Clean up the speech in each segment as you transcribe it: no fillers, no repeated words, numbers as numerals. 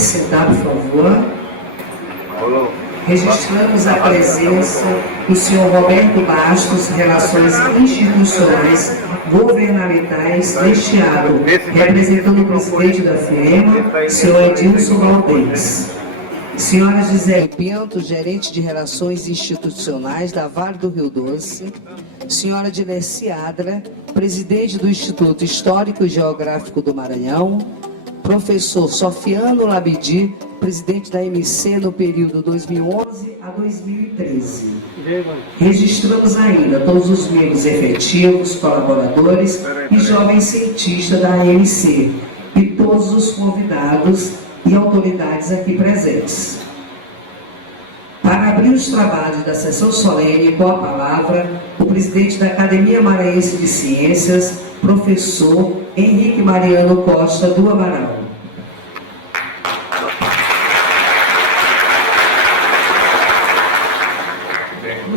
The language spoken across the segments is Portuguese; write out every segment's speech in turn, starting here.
se sentar, por favor. Registramos a presença do senhor Roberto Bastos, Relações Institucionais Governamentais deste ato, representando o presidente da FIEMA, senhor Edilson Valdez. Senhora Gisele Pinto, gerente de Relações Institucionais da Vale do Rio Doce. Senhora Dileci Adra, presidente do Instituto Histórico e Geográfico do Maranhão. Professor Sofiano Labidi, presidente da MC no período 2011 a 2013. Registramos ainda todos os membros efetivos, colaboradores e jovens cientistas da MC e todos os convidados e autoridades aqui presentes. Para abrir os trabalhos da sessão solene, com a palavra, o presidente da Academia Maranhense de Ciências, professor Henrique Mariano Costa do Amaral.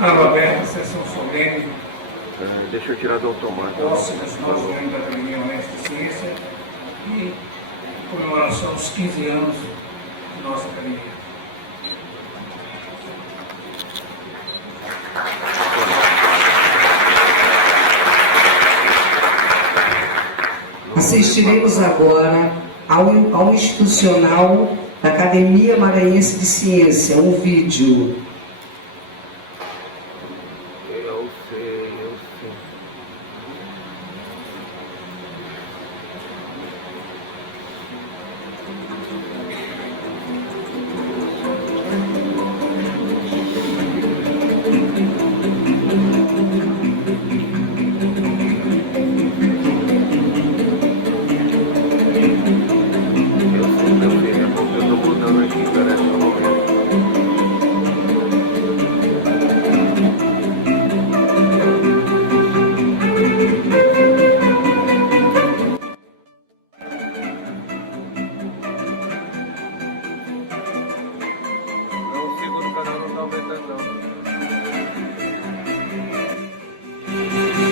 Aberta a sessão solene. Deixa eu tirar do automático. Posse dos nossos membros da Academia Maranhense de Ciência e comemoração dos 15 anos de nossa academia. Assistiremos agora ao institucional da Academia Maranhense de Ciência, um vídeo. Eu sei. Eu tô mudando aqui, peraí, só um momento. Não, o segundo canal não tá aumentando, não.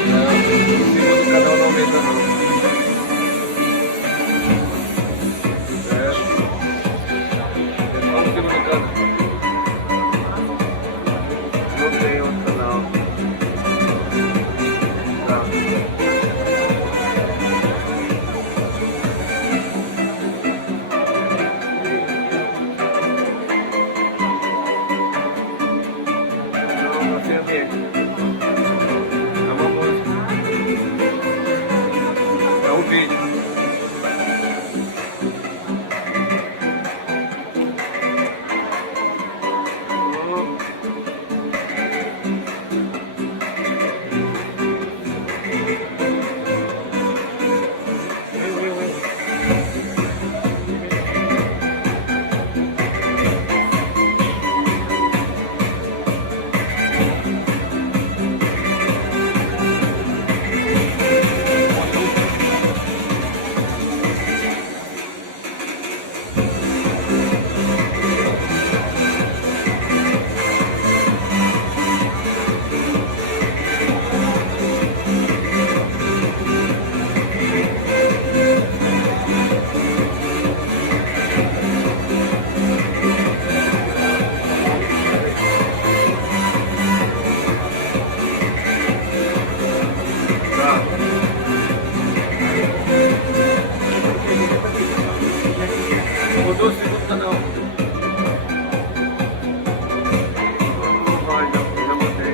Não, o segundo canal não aumenta, não. Não tem outro canal. Tá. Não, você é dele. É uma música. É um vídeo. Mudou o segundo canal. Não vai, já botei.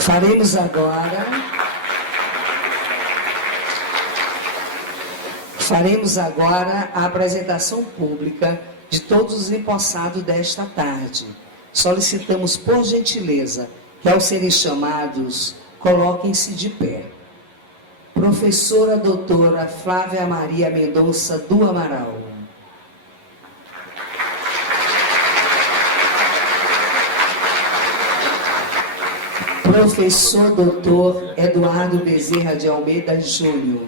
Faremos agora a apresentação pública de todos os empossados desta tarde. Solicitamos, por gentileza, que ao serem chamados, coloquem-se de pé. Professora doutora Flávia Maria Mendonça do Amaral. Professor doutor Eduardo Bezerra de Almeida Júnior.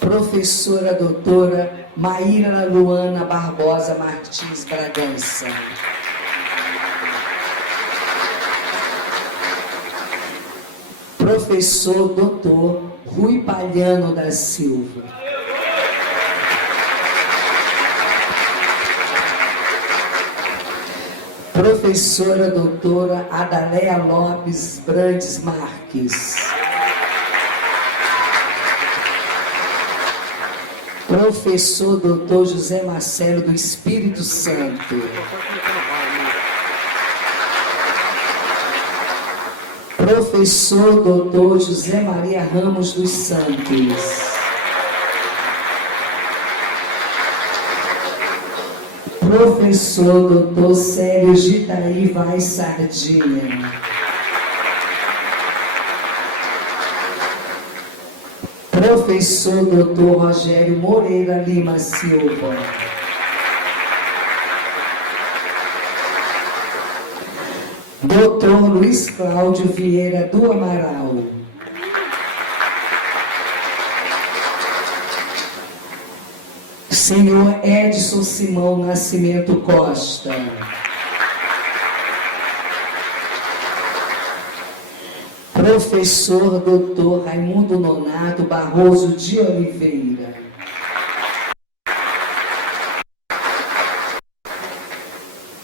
Professora doutora Maíra Luana Barbosa Martins Bragança. Professor doutor Rui Palhano da Silva. Professora doutora Adaléia Lopes Brandes Marques. Professor doutor José Marcelo do Espírito Santo. Professor doutor José Maria Ramos dos Santos. Professor doutor Célio Gitaí Vaz Sardinha. Professor doutor Rogério Moreira Lima Silva. Doutor Luiz Cláudio Vieira do Amaral. Senhor Edson Simão Nascimento Costa. Professor doutor Raimundo Nonato Barroso de Oliveira.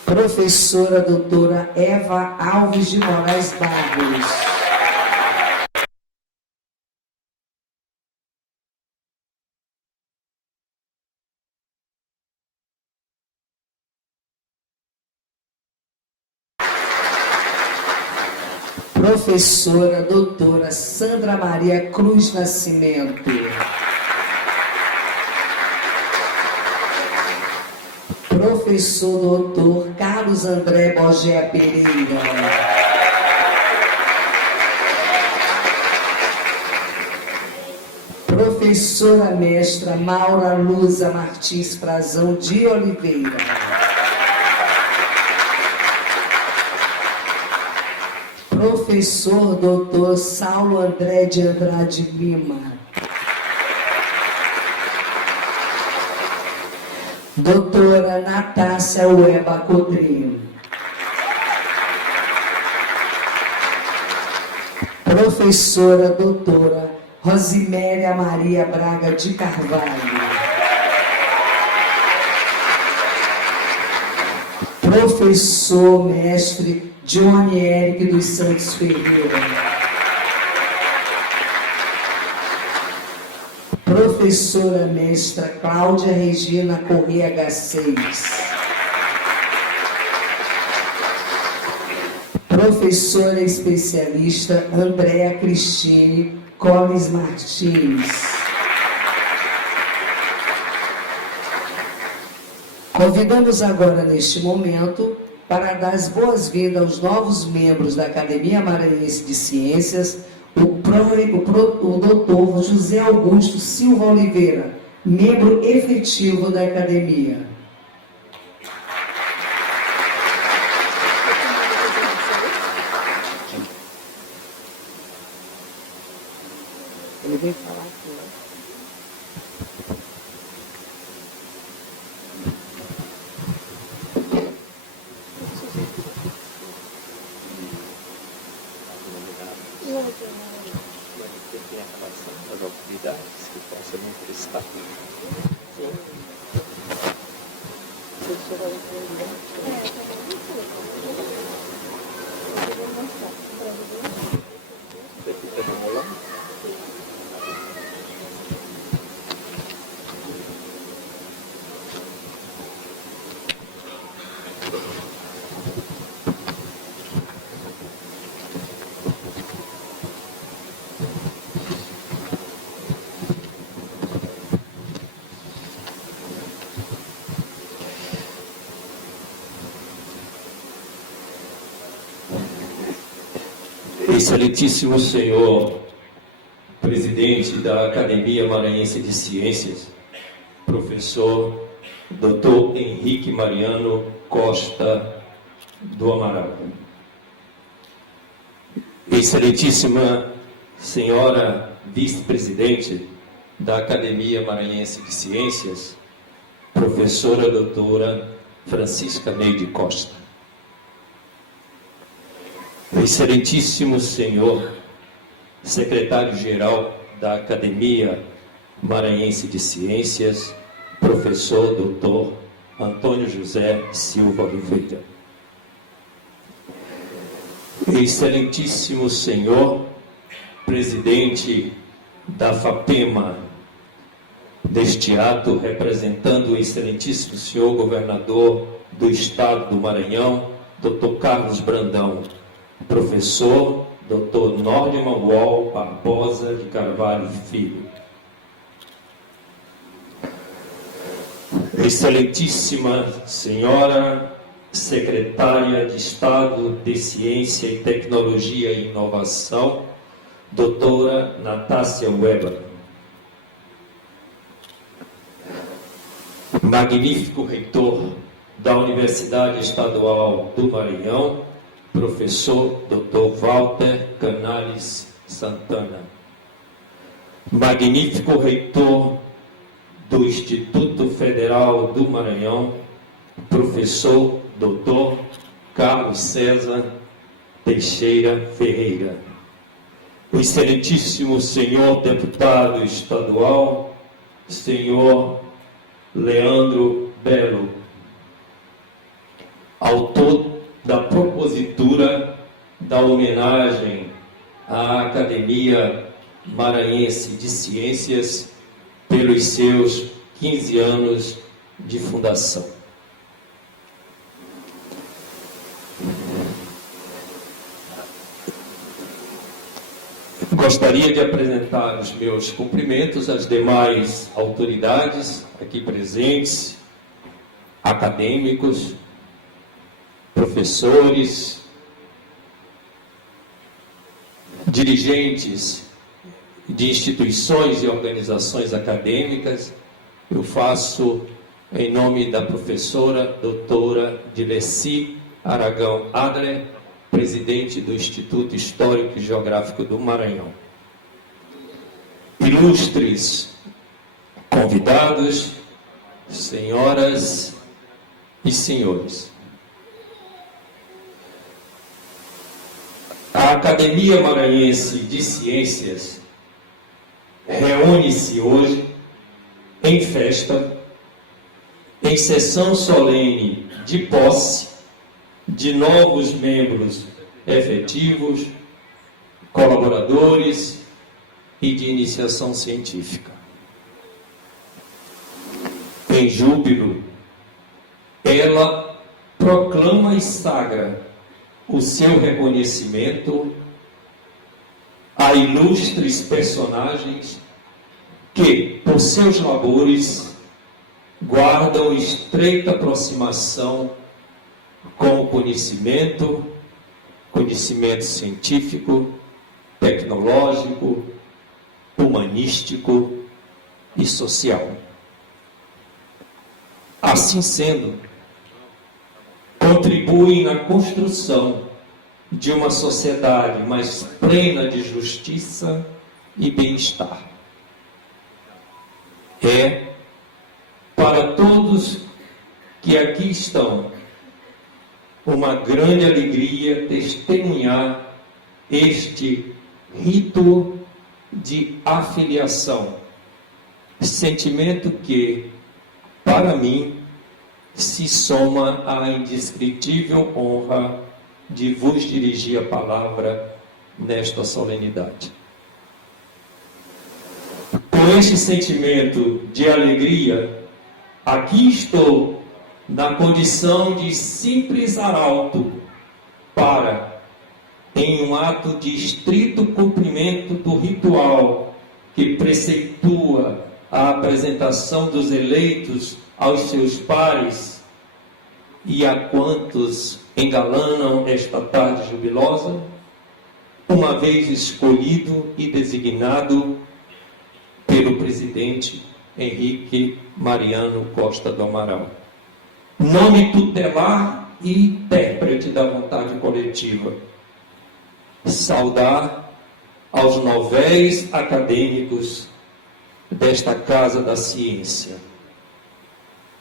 Professora doutora Eva Alves de Moraes Barros. Professora doutora Sandra Maria Cruz Nascimento. Professor doutor Carlos André Bogé Pereira. Professora mestra Maura Luza Martins Frazão de Oliveira. Professor doutor Saulo André de Andrade Lima. Doutora Natácia Ueba Codrinho. Professora doutora Rosiméria Maria Braga de Carvalho. Professor mestre Johnny Eric dos Santos Ferreira. Professora mestra Cláudia Regina Corrêa H6. Professora especialista Andréa Cristine Collins Martins. Convidamos agora, neste momento, para dar as boas-vindas aos novos membros da Academia Maranhense de Ciências, o doutor José Augusto Silva Oliveira, membro efetivo da Academia. Ele vem falar aqui, né? As autoridades que possam não prestar. Excelentíssimo senhor presidente da Academia Maranhense de Ciências, professor Dr. Henrique Mariano Costa do Amaral. Excelentíssima senhora vice-presidente da Academia Maranhense de Ciências, professora doutora Francisca Neide Costa. Excelentíssimo senhor secretário-geral da Academia Maranhense de Ciências, professor doutor Antônio José Silva Oliveira. Excelentíssimo senhor presidente da FAPEMA, deste ato, representando o excelentíssimo senhor governador do estado do Maranhão, doutor Carlos Brandão, professor doutor Norman Wall Barbosa de Carvalho Filho. Excelentíssima senhora secretária de Estado de Ciência e Tecnologia e Inovação, doutora Natácia Weber. Magnífico reitor da Universidade Estadual do Maranhão, professor Dr. Walter Canales Santana. Magnífico reitor do Instituto Federal do Maranhão, professor Dr. Carlos César Teixeira Ferreira. O excelentíssimo senhor deputado estadual, senhor Leandro Belo, autor da propositura da homenagem à Academia Maranhense de Ciências pelos seus 15 anos de fundação. Gostaria de apresentar os meus cumprimentos às demais autoridades aqui presentes, acadêmicos, professores, dirigentes de instituições e organizações acadêmicas. Eu faço em nome da professora doutora Dileci Aragão Adler, presidente do Instituto Histórico e Geográfico do Maranhão. Ilustres convidados, senhoras e senhores. A Academia Maranhense de Ciências reúne-se hoje em festa, em sessão solene de posse de novos membros efetivos, colaboradores e de iniciação científica. Em júbilo, ela proclama e sagra o seu reconhecimento a ilustres personagens que, por seus labores, guardam estreita aproximação com o conhecimento científico, tecnológico, humanístico e social. Assim sendo, contribuem na construção de uma sociedade mais plena de justiça e bem-estar. É para todos que aqui estão uma grande alegria testemunhar este rito de afiliação, sentimento que, para mim, se soma à indescritível honra de vos dirigir a palavra nesta solenidade. Com este sentimento de alegria, aqui estou na condição de simples arauto para, em um ato de estrito cumprimento do ritual que preceitua a apresentação dos eleitos aos seus pares e a quantos engalanam esta tarde jubilosa, uma vez escolhido e designado pelo presidente Henrique Mariano Costa do Amaral. Nome tutelar e intérprete da vontade coletiva. Saudar aos novéis acadêmicos desta Casa da Ciência.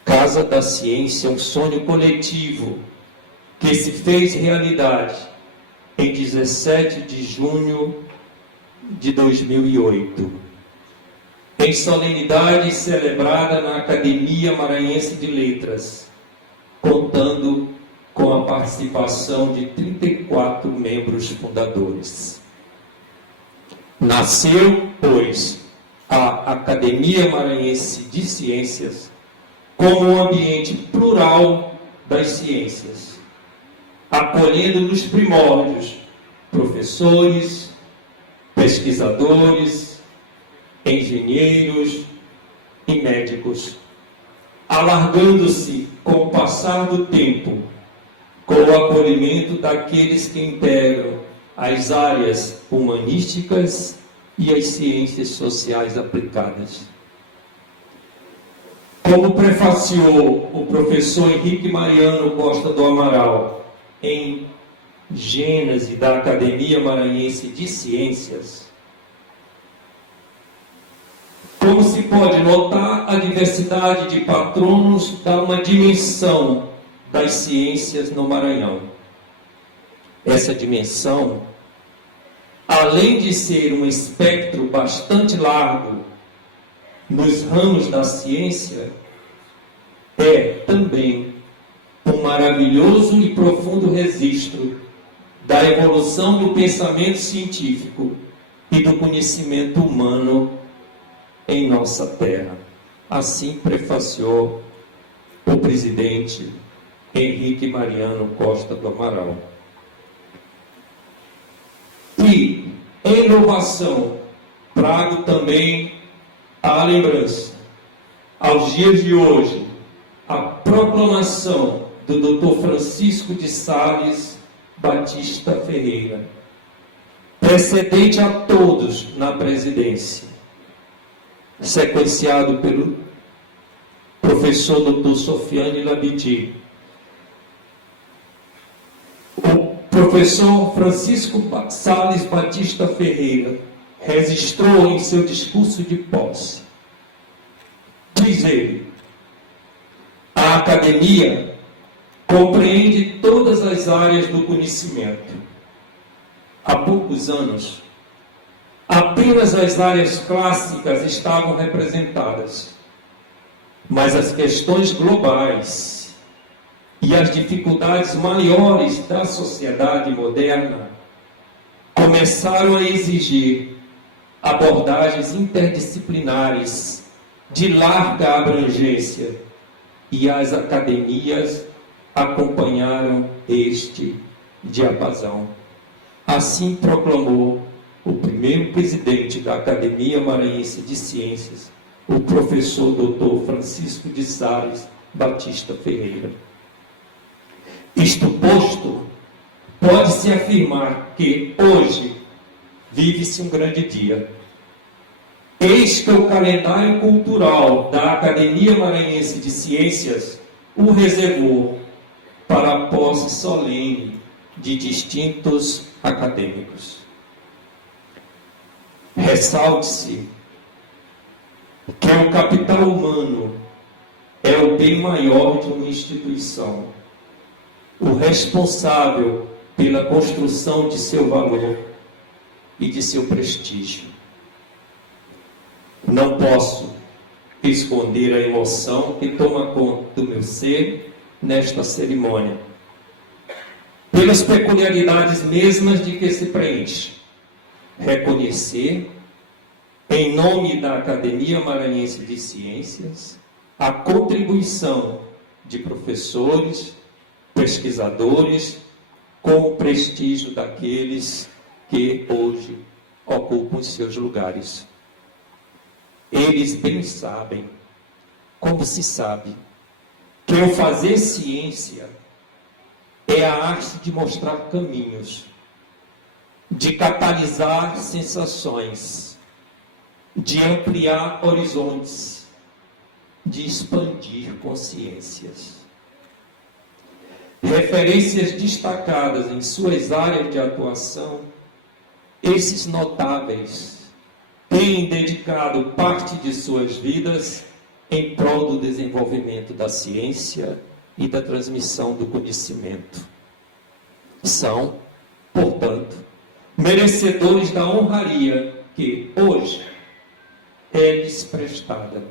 Casa da Ciência é um sonho coletivo que se fez realidade em 17 de junho de 2008, em solenidade celebrada na Academia Maranhense de Letras, contando com a participação de 34 membros fundadores. Nasceu, pois, a Academia Maranhense de Ciências como um ambiente plural das ciências, acolhendo nos primórdios professores, pesquisadores, engenheiros e médicos, alargando-se com o passar do tempo, com o acolhimento daqueles que integram as áreas humanísticas e as ciências sociais aplicadas. Como prefaciou o professor Henrique Mariano Costa do Amaral em Gênese da Academia Maranhense de Ciências, como se pode notar, a diversidade de patronos dá uma dimensão das ciências no Maranhão. Essa dimensão, além de ser um espectro bastante largo nos ramos da ciência, é também um maravilhoso e profundo registro da evolução do pensamento científico e do conhecimento humano em nossa terra. Assim prefaciou o presidente Henrique Mariano Costa do Amaral. E, em inovação, trago também a lembrança, aos dias de hoje, a proclamação do Dr. Francisco de Sales Batista Ferreira, precedente a todos na presidência, sequenciado pelo professor Dr. Sofiane Labidi. O professor Francisco Sales Batista Ferreira registrou em seu discurso de posse, diz ele: a academia compreende todas as áreas do conhecimento. Há poucos anos, apenas as áreas clássicas estavam representadas, mas as questões globais e as dificuldades maiores da sociedade moderna começaram a exigir abordagens interdisciplinares de larga abrangência, e as academias acompanharam este diapasão. Assim proclamou o primeiro presidente da Academia Maranhense de Ciências, o professor Dr. Francisco de Sales Batista Ferreira. Isto posto, pode-se afirmar que hoje vive-se um grande dia. Eis que o calendário cultural da Academia Maranhense de Ciências o reservou para a posse solene de distintos acadêmicos. Ressalte-se que o capital humano é o bem maior de uma instituição, o responsável pela construção de seu valor e de seu prestígio. Não posso esconder a emoção que toma conta do meu ser nesta cerimônia, pelas peculiaridades mesmas de que se preenche. Reconhecer, em nome da Academia Maranhense de Ciências, a contribuição de professores, pesquisadores, com o prestígio daqueles que hoje ocupam os seus lugares. Eles bem sabem, como se sabe, que o fazer ciência é a arte de mostrar caminhos, de catalisar sensações, de ampliar horizontes, de expandir consciências. Referências destacadas em suas áreas de atuação, esses notáveis têm dedicado parte de suas vidas em prol do desenvolvimento da ciência e da transmissão do conhecimento. São, portanto, merecedores da honraria que hoje é-lhes prestada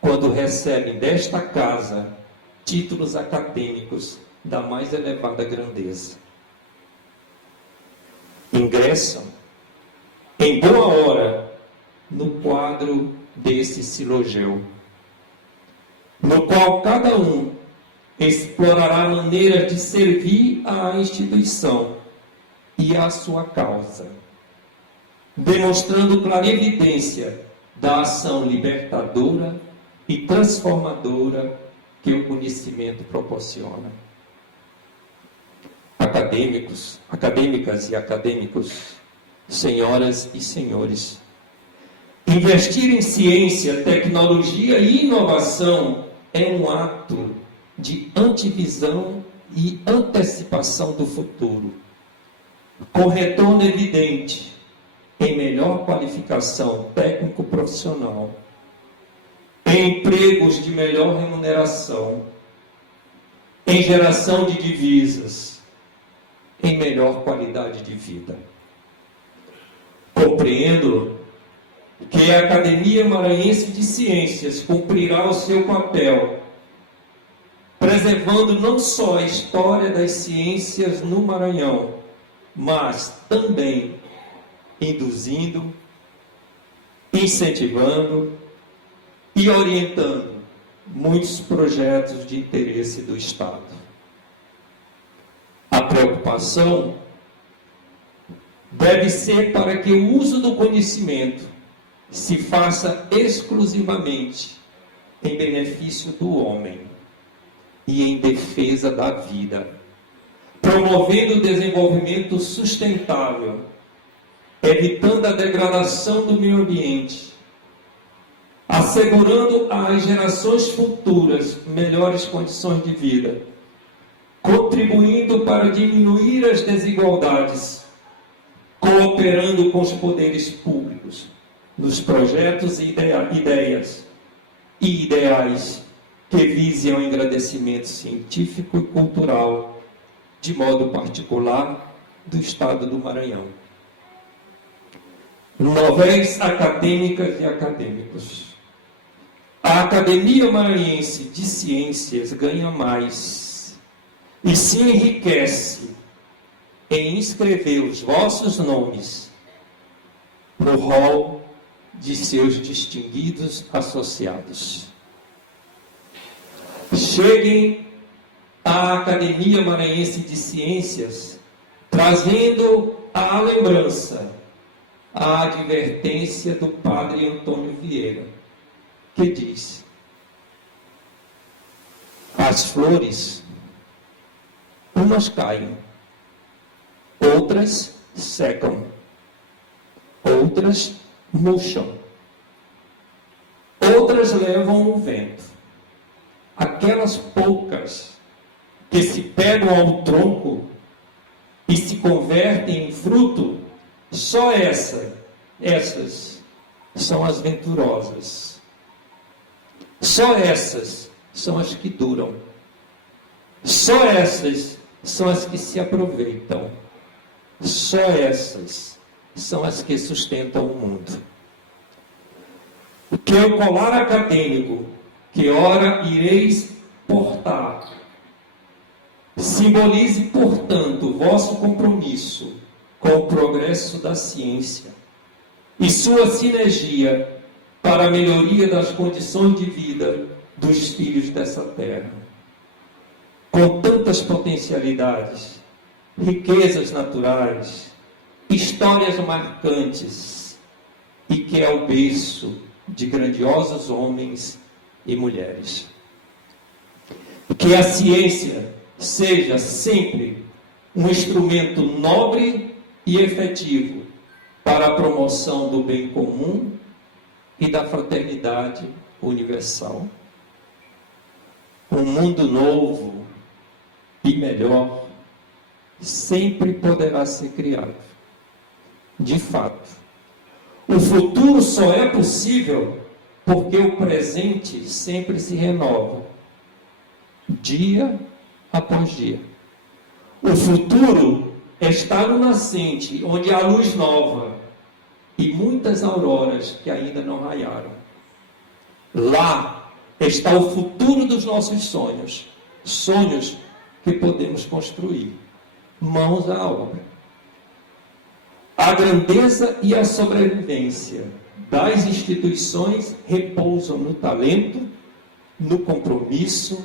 quando recebem desta casa títulos acadêmicos da mais elevada grandeza. Ingressam em boa hora no quadro desse silogeu, no qual cada um explorará maneiras de servir à instituição e à sua causa, demonstrando clarividência da ação libertadora e transformadora que o conhecimento proporciona. Acadêmicos, acadêmicas e acadêmicos, senhoras e senhores, investir em ciência, tecnologia e inovação é um ato de antevisão e antecipação do futuro, com retorno evidente em melhor qualificação técnico-profissional, em empregos de melhor remuneração, em geração de divisas, em melhor qualidade de vida. Compreendo que a Academia Maranhense de Ciências cumprirá o seu papel, preservando não só a história das ciências no Maranhão, mas também induzindo, incentivando e orientando muitos projetos de interesse do Estado. A preocupação deve ser para que o uso do conhecimento se faça exclusivamente em benefício do homem e em defesa da vida, promovendo o desenvolvimento sustentável, evitando a degradação do meio ambiente, assegurando às gerações futuras melhores condições de vida, contribuindo para diminuir as desigualdades, cooperando com os poderes públicos nos projetos e ideias e ideais que visem ao engrandecimento científico e cultural, de modo particular, do Estado do Maranhão. Novéis acadêmicas e acadêmicos, a Academia Maranhense de Ciências ganha mais e se enriquece em inscrever os vossos nomes no rol de seus distinguidos associados. Cheguem à Academia Maranhense de Ciências trazendo à lembrança a advertência do padre Antônio Vieira, que diz: as flores, umas caem, outras secam, outras murcham, outras levam o vento. Aquelas poucas que se pegam ao tronco e se convertem em fruto, só essas são as venturosas. Só essas são as que duram. Só essas são as que se aproveitam. Só essas são as que sustentam o mundo. Que o colar acadêmico que ora ireis portar simbolize, portanto, o vosso compromisso com o progresso da ciência e sua sinergia para a melhoria das condições de vida dos filhos dessa terra. Com tantas potencialidades, riquezas naturais, histórias marcantes, e que é o berço de grandiosos homens e mulheres. Que a ciência seja sempre um instrumento nobre e efetivo para a promoção do bem comum e da fraternidade universal. Um mundo novo e melhor sempre poderá ser criado. De fato, o futuro só é possível porque o presente sempre se renova, dia após dia. O futuro está no nascente, onde há luz nova e muitas auroras que ainda não raiaram. Lá está o futuro dos nossos sonhos, sonhos que podemos construir, mãos à obra. A grandeza e a sobrevivência das instituições repousam no talento, no compromisso,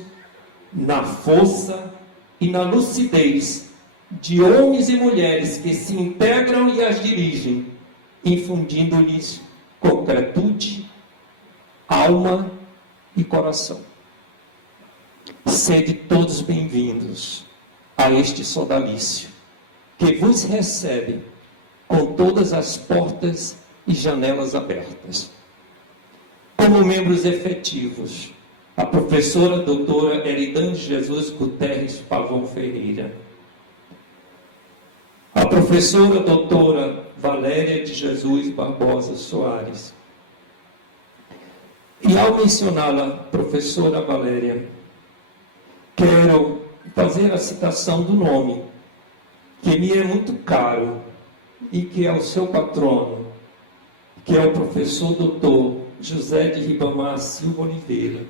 na força e na lucidez de homens e mulheres que se integram e as dirigem, infundindo-lhes concretude, alma e coração. Sede todos bem-vindos a este sodalício, que vos recebe com todas as portas e janelas abertas. Como membros efetivos, a professora doutora Eridan Jesus Guterres Pavão Ferreira, a professora doutora Valéria de Jesus Barbosa Soares. E ao mencioná-la, professora Valéria, quero fazer a citação do nome, que me é muito caro, e que é o seu patrono, que é o professor doutor José de Ribamar Silva Oliveira,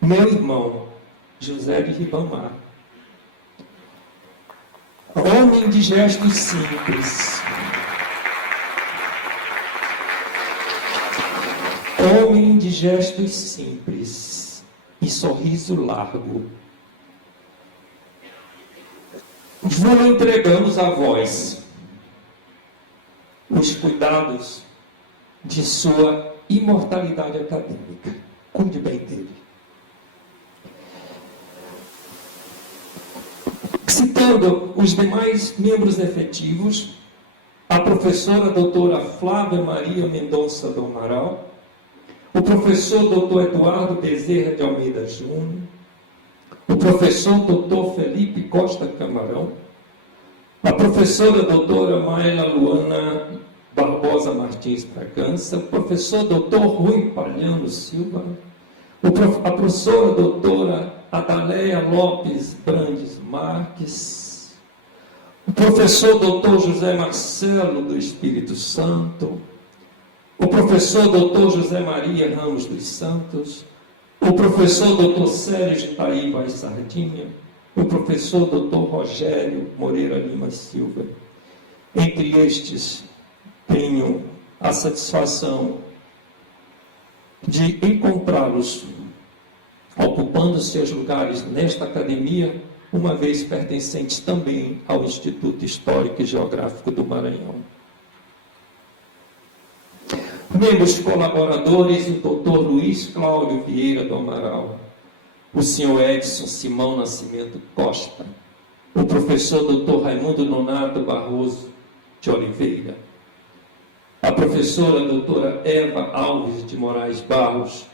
meu irmão José de Ribamar. Homem de gestos simples, homem de gestos simples e sorriso largo. Vou entregamos a vós os cuidados de sua imortalidade acadêmica. Cuide bem dele. Citando os demais membros efetivos, a professora doutora Flávia Maria Mendonça do Amaral, o professor doutor Eduardo Bezerra de Almeida Júnior, o professor doutor Felipe Costa Camarão, a professora doutora Maela Luana Barbosa Martins Bragança, o professor doutor Rui Palhano Silva, a professora doutora Adaleia Lopes Brandes Marques, o professor doutor José Marcelo do Espírito Santo, o professor doutor José Maria Ramos dos Santos, o professor doutor Sérgio Taíba Sardinha, o professor doutor Rogério Moreira Lima Silva. Entre estes, tenho a satisfação de encontrá-los ocupando seus lugares nesta academia, uma vez pertencentes também ao Instituto Histórico e Geográfico do Maranhão. Membros colaboradores, o doutor Luiz Cláudio Vieira do Amaral, o senhor Edson Simão Nascimento Costa, o professor doutor Raimundo Nonato Barroso de Oliveira, a professora doutora Eva Alves de Moraes Barros,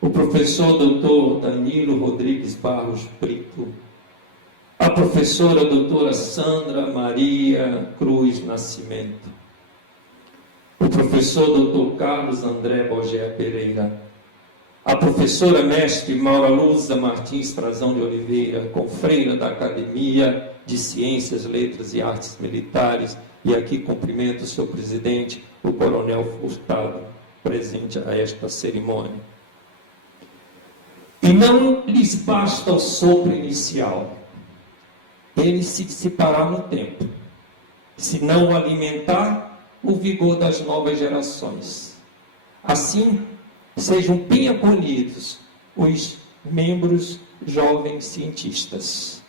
o professor doutor Danilo Rodrigues Barros Brito, a professora doutora Sandra Maria Cruz Nascimento, o professor doutor Carlos André Bogé Pereira, a professora mestre Maura Luza Martins Frazão de Oliveira, confreira da Academia de Ciências, Letras e Artes Militares, e aqui cumprimento o seu presidente, o coronel Furtado, presente a esta cerimônia. E não lhes basta o sopro inicial, ele se dissipará no tempo, se não o alimentar o vigor das novas gerações. Assim, sejam bem acolhidos os membros jovens cientistas.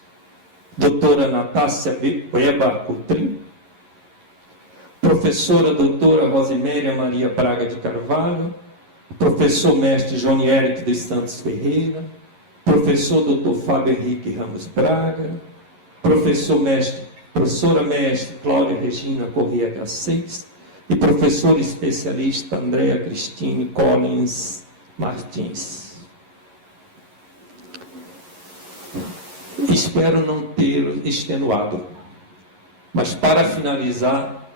Doutora Natácia Weba Coutrin, professora doutora Rosiméria Maria Braga de Carvalho, professor mestre João Érico dos Santos Ferreira, professor doutor Fábio Henrique Ramos Braga, professor mestre professora mestre Cláudia Regina Corrêa Garcês e professora especialista Andréa Cristine Collins Martins. Espero não tê-lo extenuado, mas para finalizar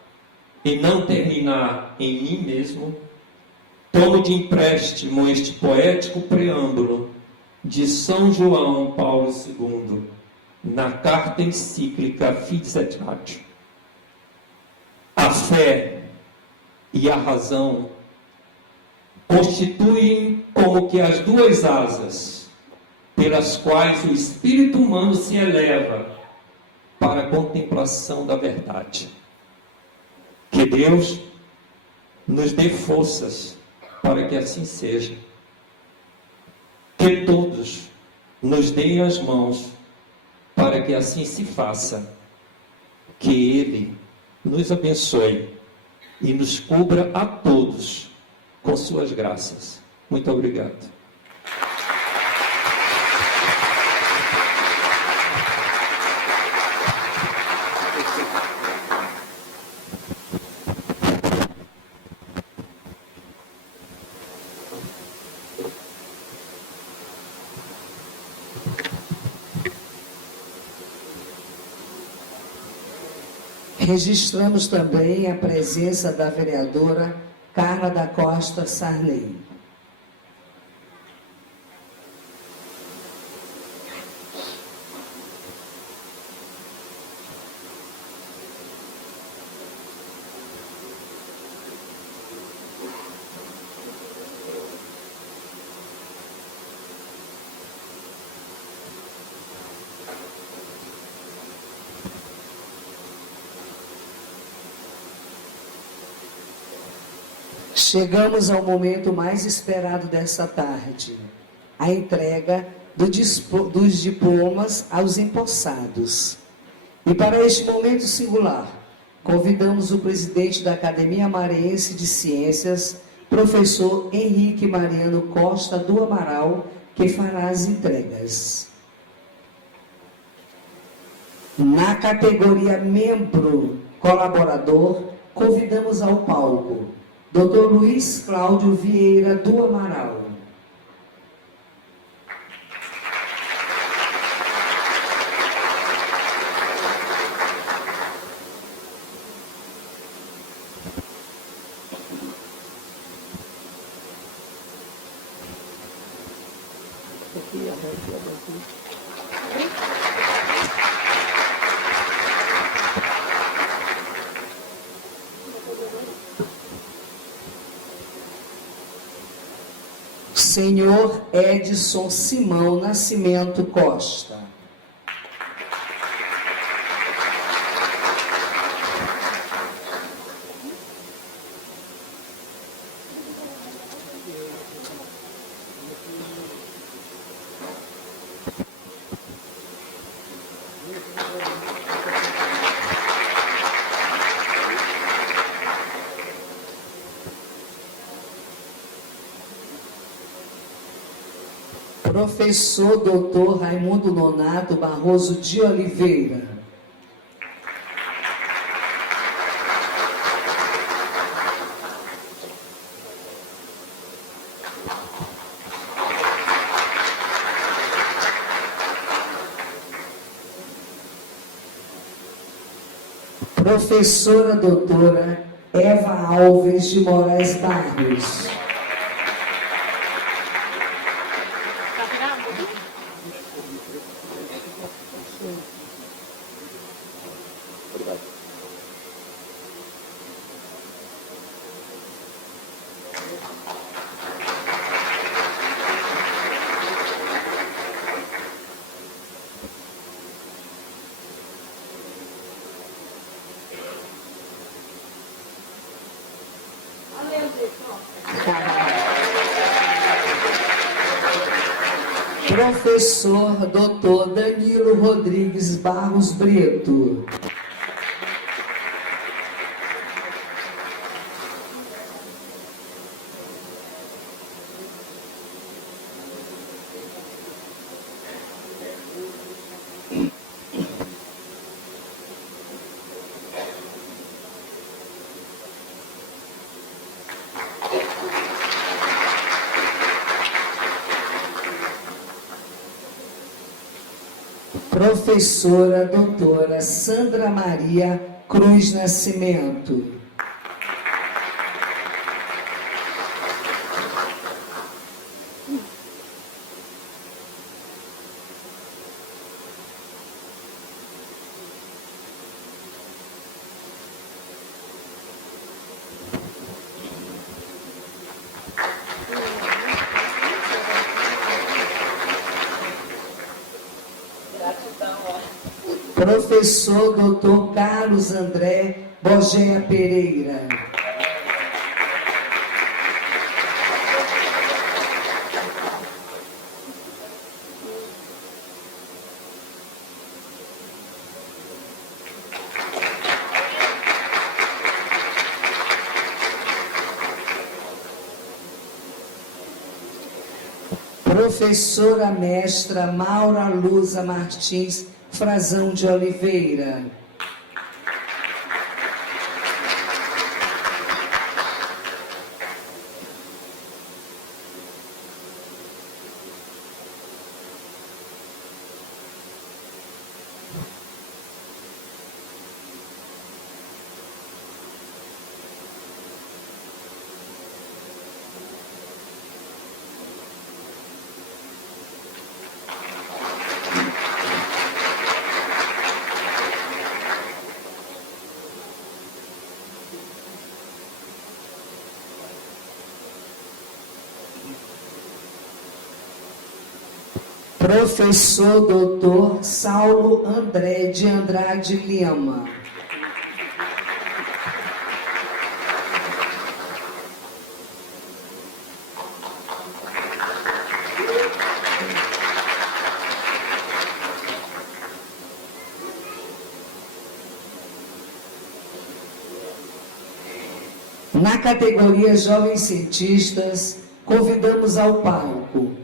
e não terminar em mim mesmo, tomo de empréstimo este poético preâmbulo de São João Paulo II, na carta encíclica Fidelit. A fé e a razão constituem como que as duas asas pelas quais o espírito humano se eleva para a contemplação da verdade. Que Deus nos dê forças para que assim seja. Que todos nos deem as mãos para que assim se faça. Que Ele nos abençoe e nos cubra a todos com suas graças. Muito obrigado. Registramos também a presença da vereadora Carla da Costa Sarney. Chegamos ao momento mais esperado dessa tarde, a entrega dos diplomas aos empossados. E para este momento singular, convidamos o presidente da Academia Maranhense de Ciências, professor Henrique Mariano Costa do Amaral, que fará as entregas. Na categoria membro colaborador, convidamos ao palco Dr. Luiz Cláudio Vieira do Amaral. Senhor Edson Simão Nascimento Costa. Professor Dr. Raimundo Nonato Barroso de Oliveira. Professora doutora Eva Alves de Moraes Barros. Professor Dr. Danilo Rodrigues Barros Brito. Professora doutora Sandra Maria Cruz Nascimento. Professor doutor Carlos André Bogea Pereira. Professora mestra Maura Luza Martins Frazão de Oliveira. Professor doutor Saulo André de Andrade Lima. Na categoria Jovens Cientistas, convidamos ao palco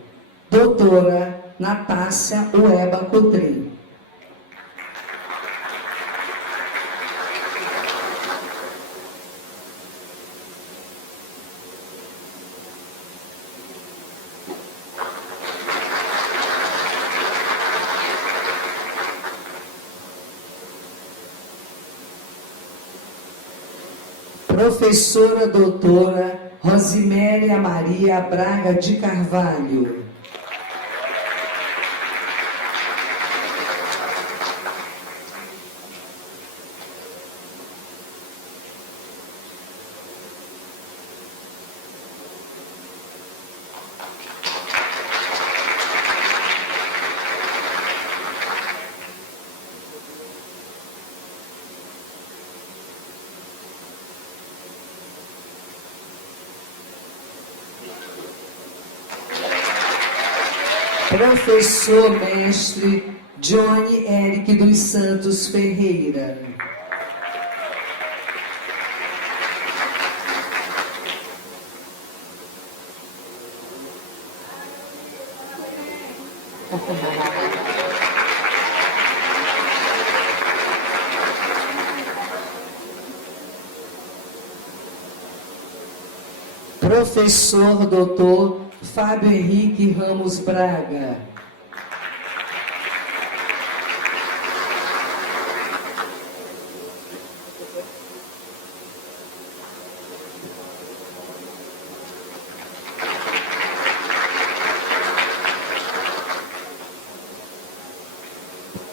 doutora Natácia Ueba Cotrim. Professora doutora Rosiméria Maria Braga de Carvalho. Professor mestre Johnny Eric dos Santos Ferreira. Professor doutor Fábio Henrique Ramos Braga.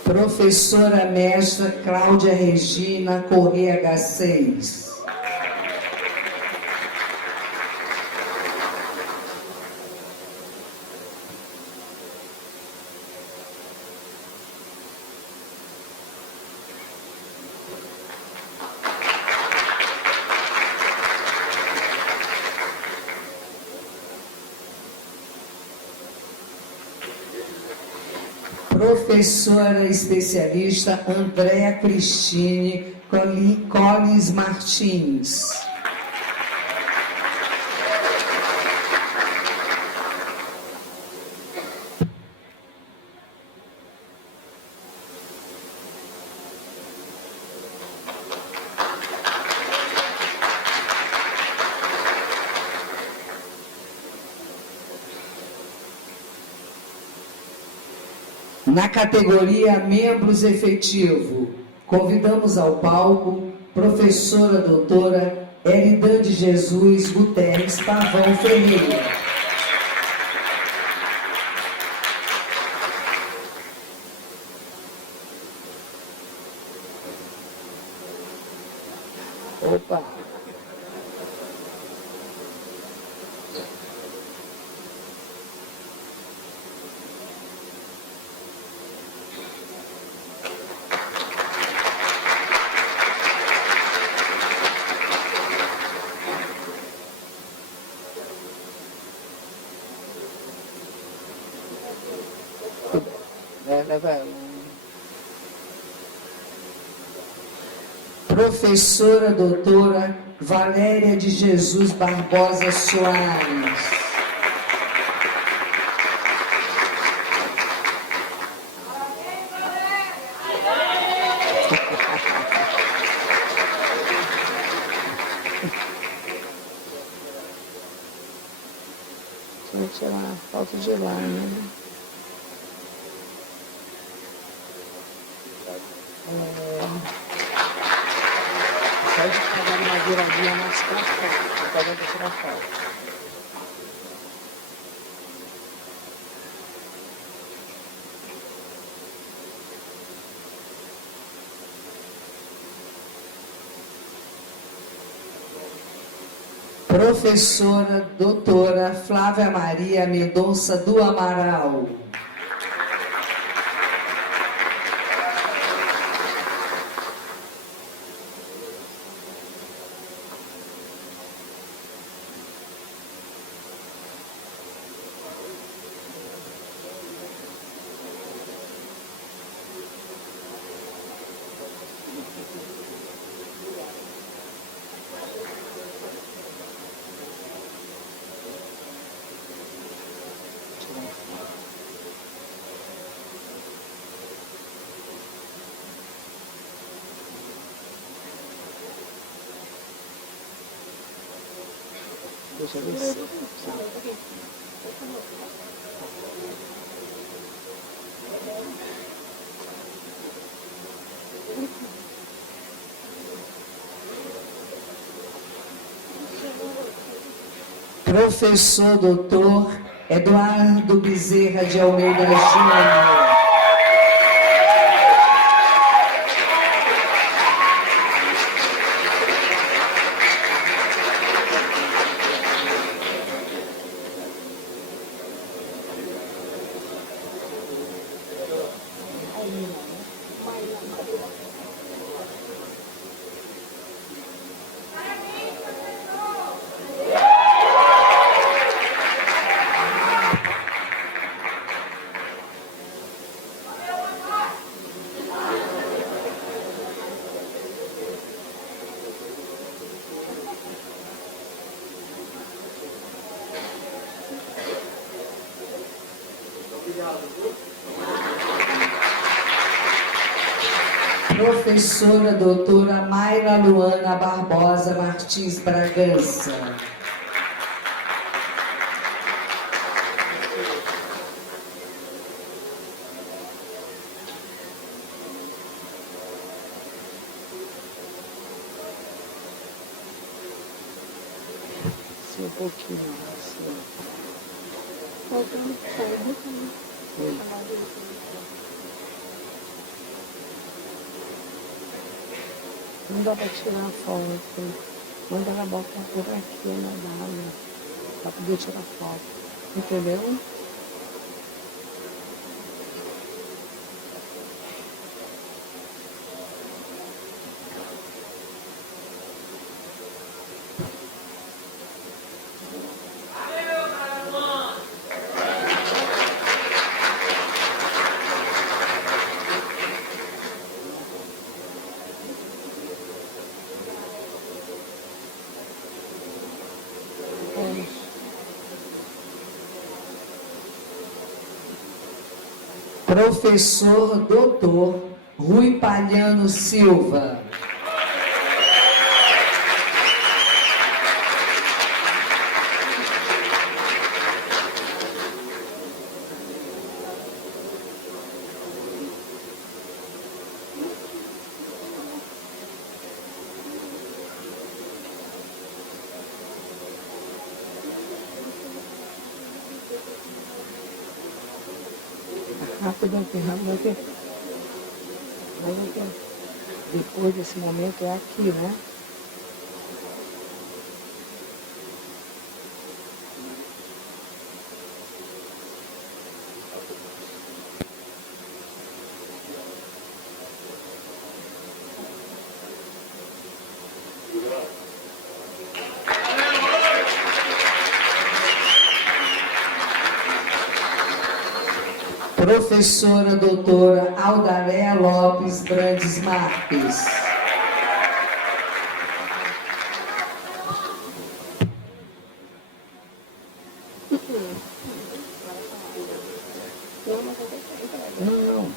Professora mestra Cláudia Regina Corrêa H6. Professora especialista Andréa Cristine Collins Martins. Na categoria Membros Efetivo, convidamos ao palco professora doutora Elidan de Jesus Guterres Pavão Ferreira. Opa! Professora doutora Valéria de Jesus Barbosa Soares. Deixa eu tirar a foto de lá, né? Só de pegar uma viradinha mais pra foto, pra poder tirar foto. Professora doutora Flávia Maria Mendonça do Amaral. Deixa eu ver se... Professor doutor Eduardo Bezerra de Almeida Júnior. Professora doutora Mayra Luana Barbosa Martins Bragança. Um pouquinho, assim. Não dá pra tirar a foto. Manda ela botar por aqui na bala pra poder tirar foto. Entendeu? Professor doutor Rui Palhano Silva. Rapidão aqui. Mas aqui, depois desse momento é aqui, né? Professora doutora Aldaléa Lopes Brandes Marques. Não.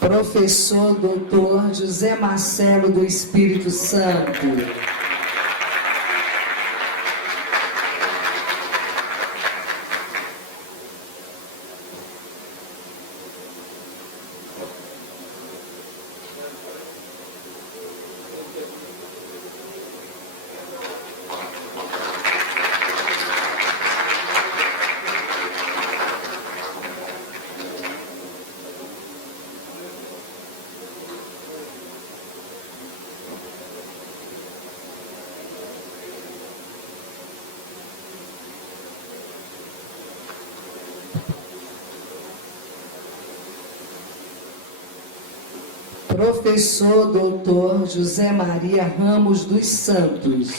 Professor doutor José Marcelo do Espírito Santo. Professor doutor José Maria Ramos dos Santos.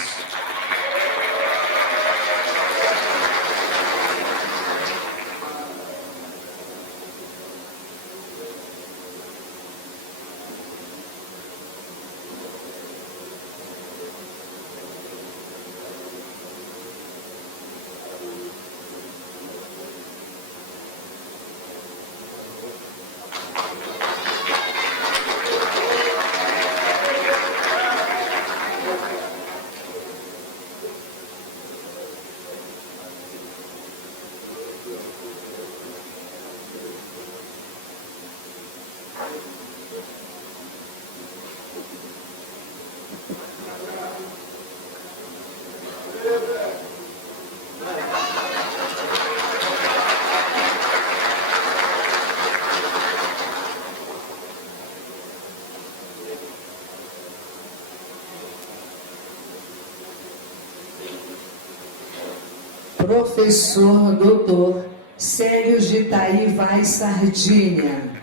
Professor doutor Célio Gitaí Vaz Sardinha.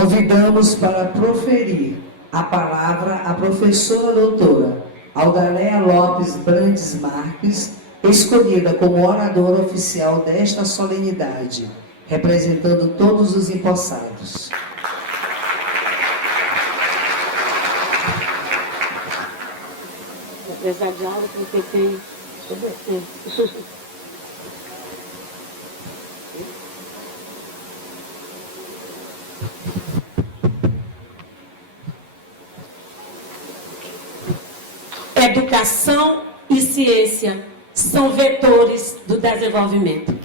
Convidamos para proferir a palavra a professora doutora Aldaléa Lopes Brandes Marques, escolhida como oradora oficial desta solenidade, representando todos os empossados. Apesar de aula, porque tem... Educação e ciência são vetores do desenvolvimento.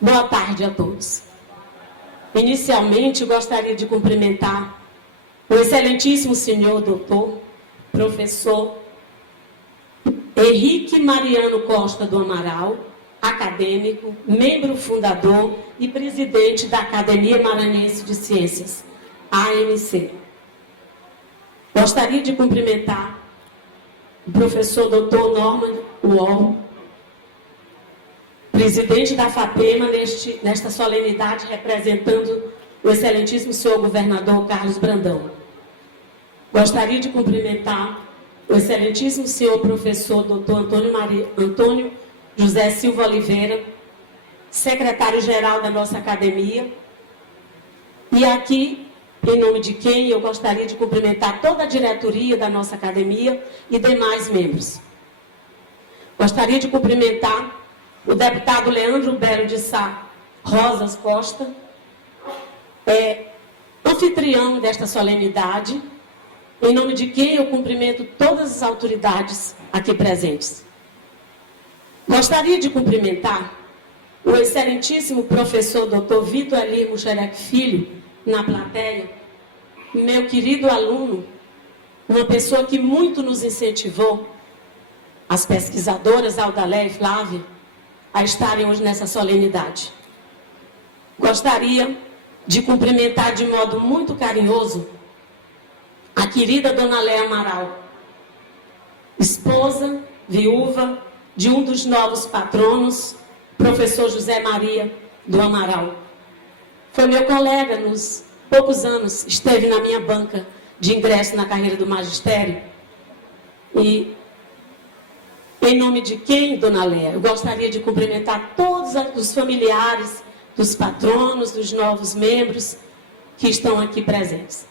Boa tarde a todos. Inicialmente, gostaria de cumprimentar o excelentíssimo senhor doutor, professor Henrique Mariano Costa do Amaral, acadêmico, membro fundador e presidente da Academia Maranhense de Ciências, ANC. Gostaria de cumprimentar o professor Dr. Norman Wall, presidente da FAPEMA, nesta solenidade, representando o excelentíssimo senhor governador Carlos Brandão. Gostaria de cumprimentar o excelentíssimo senhor professor Dr. Antônio José Silva Oliveira, secretário-geral da nossa academia, e aqui, em nome de quem eu gostaria de cumprimentar toda a diretoria da nossa academia e demais membros. Gostaria de cumprimentar o deputado Leandro Belo de Sá Rosas Costa, anfitrião desta solenidade, em nome de quem eu cumprimento todas as autoridades aqui presentes. Gostaria de cumprimentar o excelentíssimo professor Dr. Vitor Elir Muxerec Filho, na plateia, meu querido aluno, uma pessoa que muito nos incentivou, as pesquisadoras Aldaléa e Flávia, a estarem hoje nessa solenidade. Gostaria de cumprimentar de modo muito carinhoso a querida Dona Léa Amaral, esposa, viúva de um dos novos patronos, professor José Maria do Amaral. Foi meu colega nos poucos anos, esteve na minha banca de ingresso na carreira do magistério. E, em nome de quem, Dona Léa, eu gostaria de cumprimentar todos os familiares, dos patronos, dos novos membros que estão aqui presentes.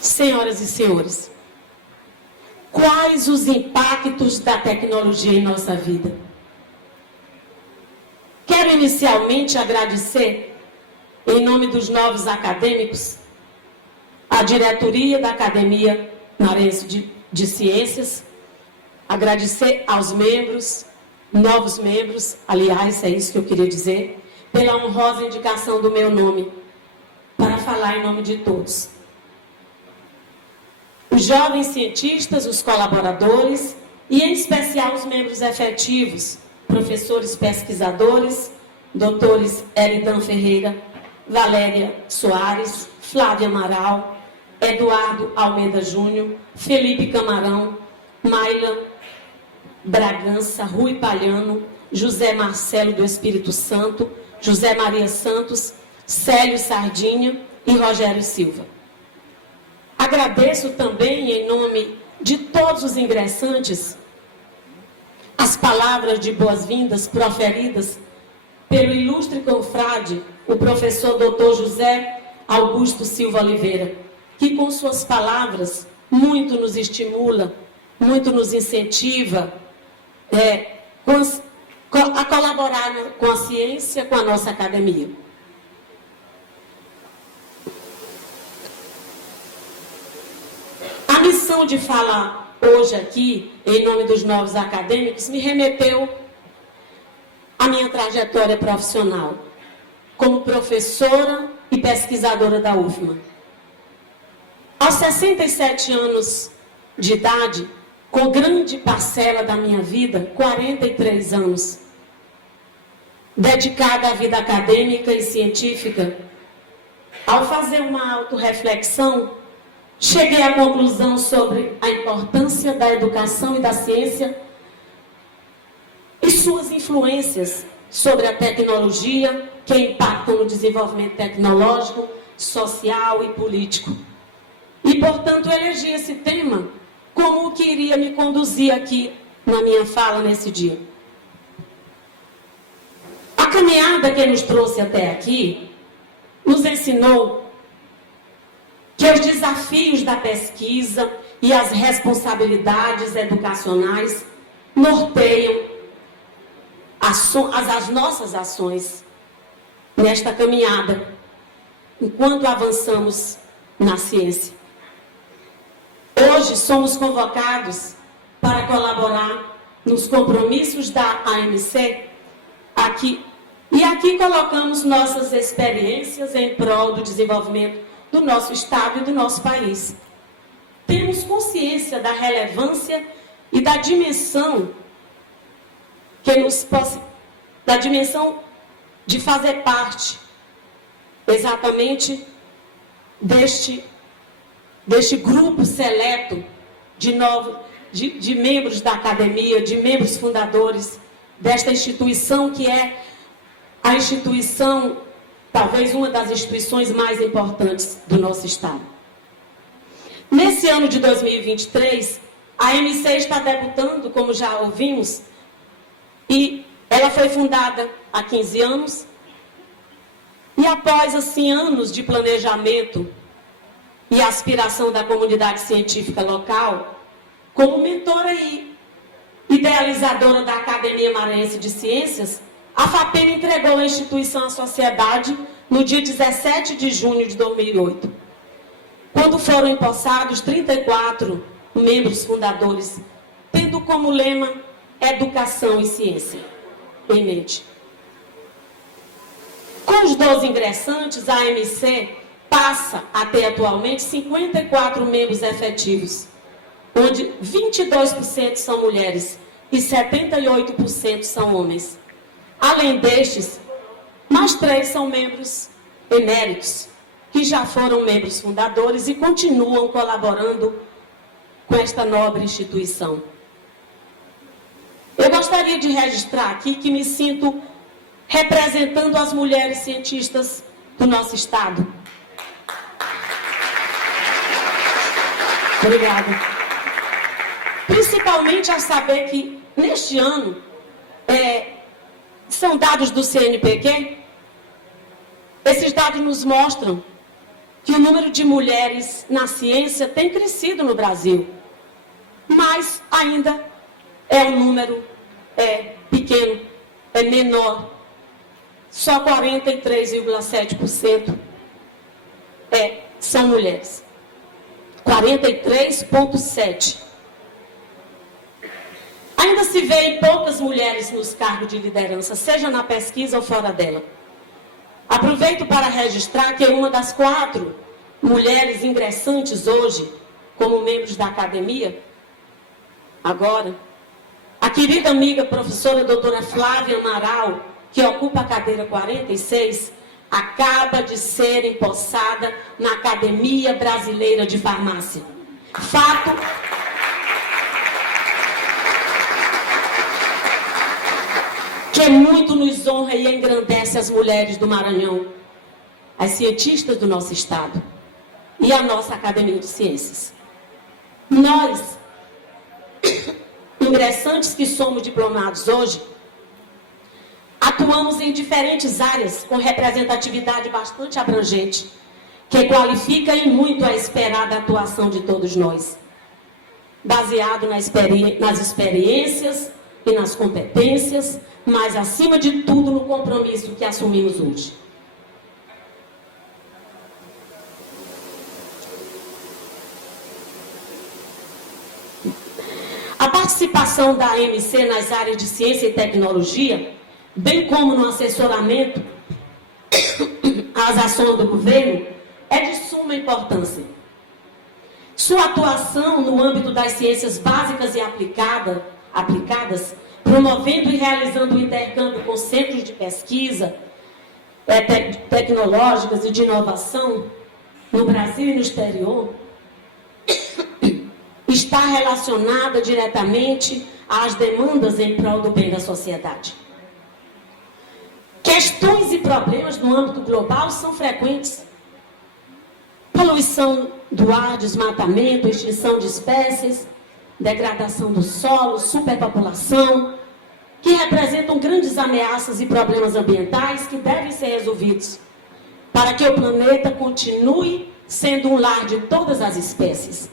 Senhoras e senhores, quais os impactos da tecnologia em nossa vida? Quero inicialmente agradecer, em nome dos novos acadêmicos, a diretoria da Academia Maranhense de Ciências, agradecer aos membros, novos membros, aliás, é isso que eu queria dizer, pela honrosa indicação do meu nome, para falar em nome de todos. Os jovens cientistas, os colaboradores e, em especial, os membros efetivos, professores pesquisadores, doutores Eridan Ferreira, Valéria Soares, Flávia Amaral, Eduardo Almeida Júnior, Felipe Camarão, Maila Bragança, Rui Palhano, José Marcelo do Espírito Santo, José Maria Santos, Célio Sardinha e Rogério Silva. Agradeço também, em nome de todos os ingressantes, as palavras de boas-vindas proferidas pelo ilustre confrade, o professor Dr. José Augusto Silva Oliveira, que com suas palavras muito nos estimula, muito nos incentiva a colaborar com a ciência, com a nossa academia. A missão de falar hoje aqui, em nome dos novos acadêmicos, me remeteu à minha trajetória profissional como professora e pesquisadora da UFMA. Aos 67 anos de idade, com grande parcela da minha vida, 43 anos, dedicada à vida acadêmica e científica, ao fazer uma autorreflexão, cheguei à conclusão sobre a importância da educação e da ciência e suas influências sobre a tecnologia que impactam no desenvolvimento tecnológico, social e político. E, portanto, elegi esse tema como o que iria me conduzir aqui na minha fala nesse dia. A caminhada que nos trouxe até aqui nos ensinou que os desafios da pesquisa e as responsabilidades educacionais norteiam as nossas ações nesta caminhada, enquanto avançamos na ciência. Hoje somos convocados para colaborar nos compromissos da AMC aqui. E aqui colocamos nossas experiências em prol do desenvolvimento do nosso Estado e do nosso país. Temos consciência da relevância e da dimensão da dimensão de fazer parte exatamente deste grupo seleto de membros da academia, de membros fundadores desta instituição que é a instituição, talvez uma das instituições mais importantes do nosso Estado. Nesse ano de 2023, a AMC está debutando, como já ouvimos, e ela foi fundada há 15 anos, e após, assim, anos de planejamento e aspiração da comunidade científica local, como mentora e idealizadora da Academia Maranhense de Ciências, a FAPEM entregou a instituição à sociedade no dia 17 de junho de 2008, quando foram empossados 34 membros fundadores, tendo como lema Educação e Ciência em mente. Com os 12 ingressantes, a AMC passa a ter atualmente 54 membros efetivos, onde 22% são mulheres e 78% são homens. Além destes, mais 3 são membros eméritos, que já foram membros fundadores e continuam colaborando com esta nobre instituição. Eu gostaria de registrar aqui que me sinto representando as mulheres cientistas do nosso Estado. Obrigada. Principalmente ao saber que, neste ano, são dados do CNPq, esses dados nos mostram que o número de mulheres na ciência tem crescido no Brasil, mas ainda é um número pequeno, é menor. Só 43,7% são mulheres. 43,7%. Ainda se vê poucas mulheres nos cargos de liderança, seja na pesquisa ou fora dela. Aproveito para registrar que uma das 4 mulheres ingressantes hoje, como membros da academia, agora, a querida amiga professora doutora Flávia Amaral, que ocupa a cadeira 46, acaba de ser empossada na Academia Brasileira de Farmácia. Fato que muito nos honra e engrandece as mulheres do Maranhão, as cientistas do nosso Estado e a nossa Academia de Ciências. Nós, ingressantes que somos diplomados hoje, atuamos em diferentes áreas com representatividade bastante abrangente, que qualifica em muito a esperada atuação de todos nós, baseado nas experiências e nas competências, mas, acima de tudo, no compromisso que assumimos hoje. A participação da AMC nas áreas de ciência e tecnologia, bem como no assessoramento às ações do governo, é de suma importância. Sua atuação no âmbito das ciências básicas e aplicadas, promovendo e realizando o intercâmbio com centros de pesquisa tecnológicas e de inovação no Brasil e no exterior, está relacionada diretamente às demandas em prol do bem da sociedade. Questões e problemas no âmbito global são frequentes. Poluição do ar, desmatamento, extinção de espécies, degradação do solo, superpopulação, que representam grandes ameaças e problemas ambientais que devem ser resolvidos para que o planeta continue sendo um lar de todas as espécies.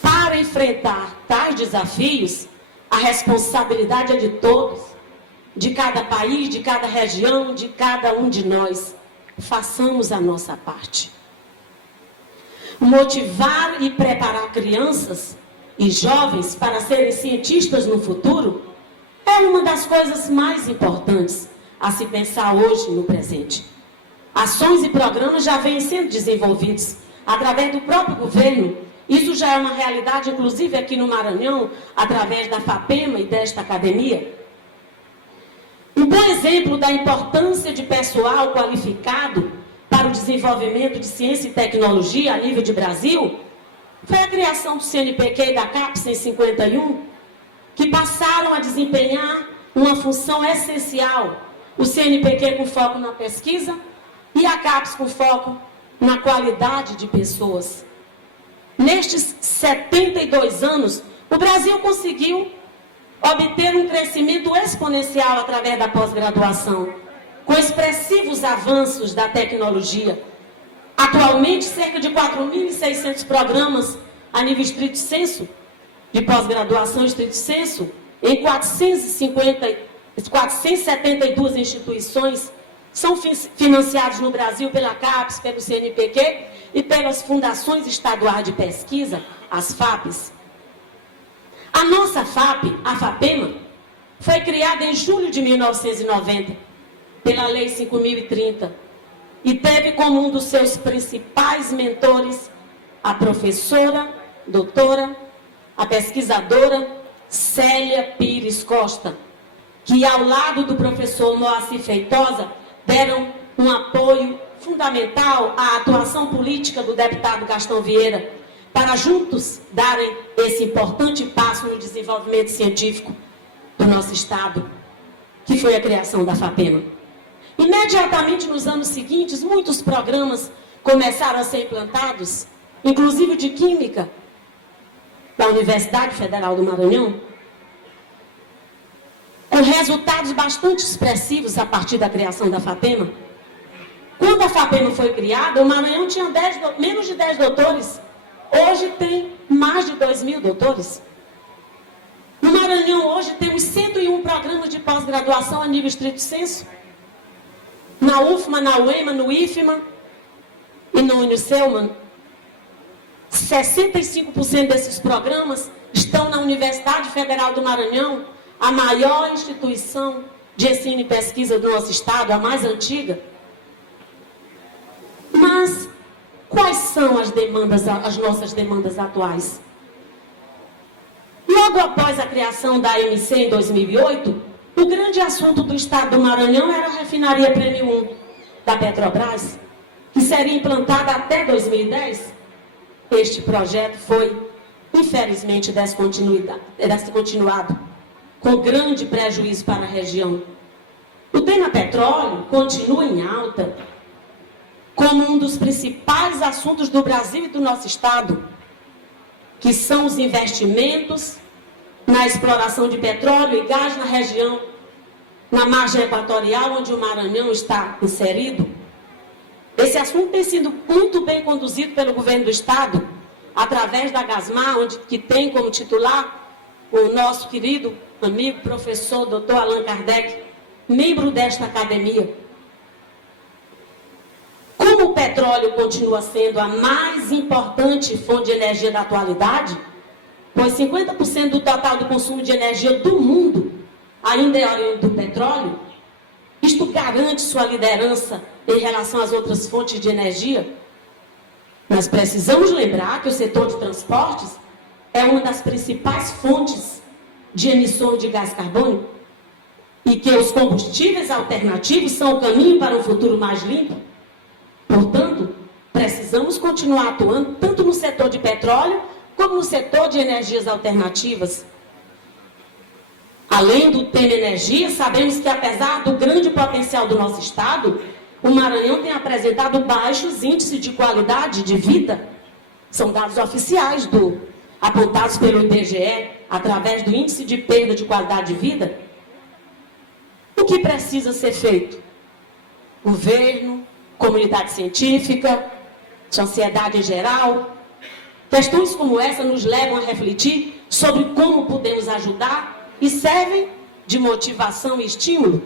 Para enfrentar tais desafios, a responsabilidade é de todos, de cada país, de cada região, de cada um de nós. Façamos a nossa parte. Motivar e preparar crianças e jovens para serem cientistas no futuro é uma das coisas mais importantes a se pensar hoje no presente. Ações e programas já vêm sendo desenvolvidos através do próprio governo. Isso já é uma realidade, inclusive aqui no Maranhão, através da FAPEMA e desta academia. Um bom exemplo da importância de pessoal qualificado para o desenvolvimento de ciência e tecnologia a nível de Brasil foi a criação do CNPq e da CAPES em 51, que passaram a desempenhar uma função essencial. O CNPq com foco na pesquisa e a CAPES com foco na qualidade de pessoas. Nestes 72 anos, o Brasil conseguiu obter um crescimento exponencial através da pós-graduação, com expressivos avanços da tecnologia. Atualmente, cerca de 4.600 programas a nível estrito sensu, de pós-graduação estrito sensu, em 472 instituições, são financiados no Brasil pela CAPES, pelo CNPq e pelas fundações estaduais de pesquisa, as FAPES. A nossa FAP, a FAPEMA, foi criada em julho de 1990, pela Lei 5.030, e teve como um dos seus principais mentores a professora, doutora, a pesquisadora Célia Pires Costa, que ao lado do professor Moacir Feitosa deram um apoio fundamental à atuação política do deputado Gastão Vieira, para juntos darem esse importante passo no desenvolvimento científico do nosso Estado, que foi a criação da FAPEMA. Imediatamente nos anos seguintes, muitos programas começaram a ser implantados, inclusive de Química, da Universidade Federal do Maranhão, com resultados bastante expressivos a partir da criação da FAPEMA. Quando a FAPEMA foi criada, o Maranhão tinha menos de 10 doutores. Hoje tem mais de 2.000 doutores. No Maranhão, hoje, temos 101 programas de pós-graduação a nível estrito sensu. Na UFMA, na UEMA, no IFMA e no Unicelman. 65% desses programas estão na Universidade Federal do Maranhão, a maior instituição de ensino e pesquisa do nosso Estado, a mais antiga. Mas quais são as nossas demandas atuais? Logo após a criação da AMC em 2008, o grande assunto do Estado do Maranhão era a refinaria Prêmio 1 da Petrobras, que seria implantada até 2010. Este projeto foi, infelizmente, descontinuado, com grande prejuízo para a região. O tema petróleo continua em alta, como um dos principais assuntos do Brasil e do nosso Estado, que são os investimentos na exploração de petróleo e gás na região, na margem equatorial, onde o Maranhão está inserido. Esse assunto tem sido muito bem conduzido pelo governo do Estado, através da Gasmar, que tem como titular o nosso querido amigo, professor, doutor Allan Kardec, membro desta academia. Como o petróleo continua sendo a mais importante fonte de energia da atualidade, pois 50% do total do consumo de energia do mundo ainda é oriundo do petróleo, isto garante sua liderança em relação às outras fontes de energia. Nós precisamos lembrar que o setor de transportes é uma das principais fontes de emissão de gás carbônico e que os combustíveis alternativos são o caminho para um futuro mais limpo. Portanto, precisamos continuar atuando tanto no setor de petróleo como no setor de energias alternativas. Além do tema energia, sabemos que apesar do grande potencial do nosso estado, o Maranhão tem apresentado baixos índices de qualidade de vida. São dados oficiais apontados pelo IBGE, através do índice de perda de qualidade de vida. O que precisa ser feito? Governo, comunidade científica, sociedade em geral. Questões como essa nos levam a refletir sobre como podemos ajudar e servem de motivação e estímulo.